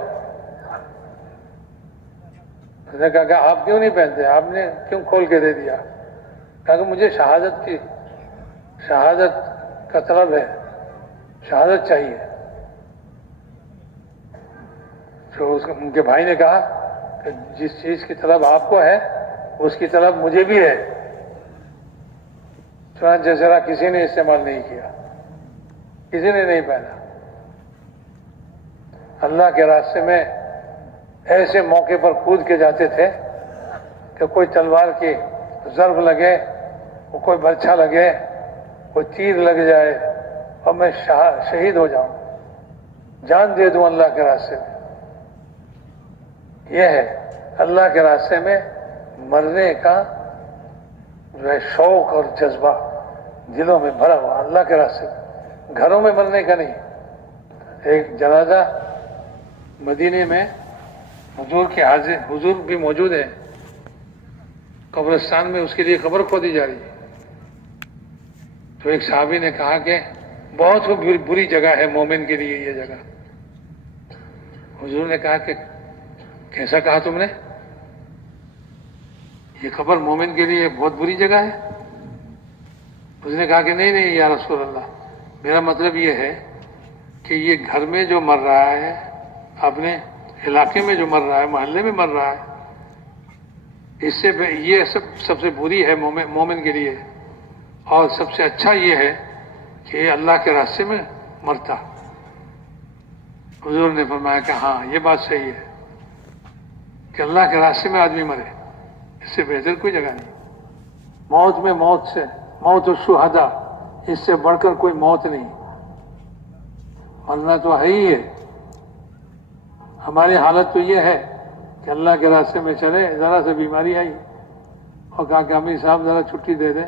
اس نے کہا کہ آپ کیوں نہیں پہنتے، آپ نے کیوں کھول کے دے دیا؟ کہا کہ مجھے شہادت کا طلب ہے، شہادت چاہیے۔ تو ان کے بھائی نے کہا کہ جس چیز کی طلب آپ کو ہے اس کی طلب مجھے بھی ہے۔ چنانچہ ذرا کسی نے استعمال نہیں کیا، کسی نے نہیں پہنا۔ اللہ کے راستے میں ایسے موقع پر کود کے جاتے تھے کہ کوئی تلوار کی ضرب لگے، کوئی برچھا لگے، کوئی تیر لگ جائے اور میں شہید ہو جاؤں، جان دے دوں اللہ کے راستے میں۔ یہ ہے اللہ کے راستے میں مرنے کا جو ہے شوق اور جذبہ دلوں میں بھرا ہوا، اللہ کے راستے میں، گھروں میں مرنے کا نہیں۔ ایک جنازہ مدینے میں حضور کے حاضر، حضور بھی موجود ہیں قبرستان میں، اس کے لیے قبر کھودی جا رہی ہے۔ تو ایک صحابی نے کہا کہ بہت بری جگہ ہے مومن کے لیے یہ جگہ۔ حضور نے کہا کہ کیسا کہا تم نے؟ یہ قبر مومن کے لیے بہت بری جگہ ہے؟ اس نے کہا کہ نہیں نہیں یا رسول اللہ، میرا مطلب یہ ہے کہ یہ گھر میں جو مر رہا ہے، اپنے علاقے میں جو مر رہا ہے، محلے میں مر رہا ہے، اس سے یہ سب سے بری ہے مومن کے لیے، اور سب سے اچھا یہ ہے کہ یہ اللہ کے راستے میں مرتا۔ حضور نے فرمایا کہ ہاں یہ بات صحیح ہے کہ اللہ کے راستے میں آدمی مرے، اس سے بہتر کوئی جگہ نہیں۔ موت میں موت الشہداء، اس سے بڑھ کر کوئی موت نہیں، مرنا تو ہے ہی ہے۔ ہماری حالت تو یہ ہے کہ اللہ کے راستے میں چلے، ذرا سے بیماری آئی اور کہا کہ امیر صاحب ذرا چھٹی دے دیں،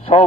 100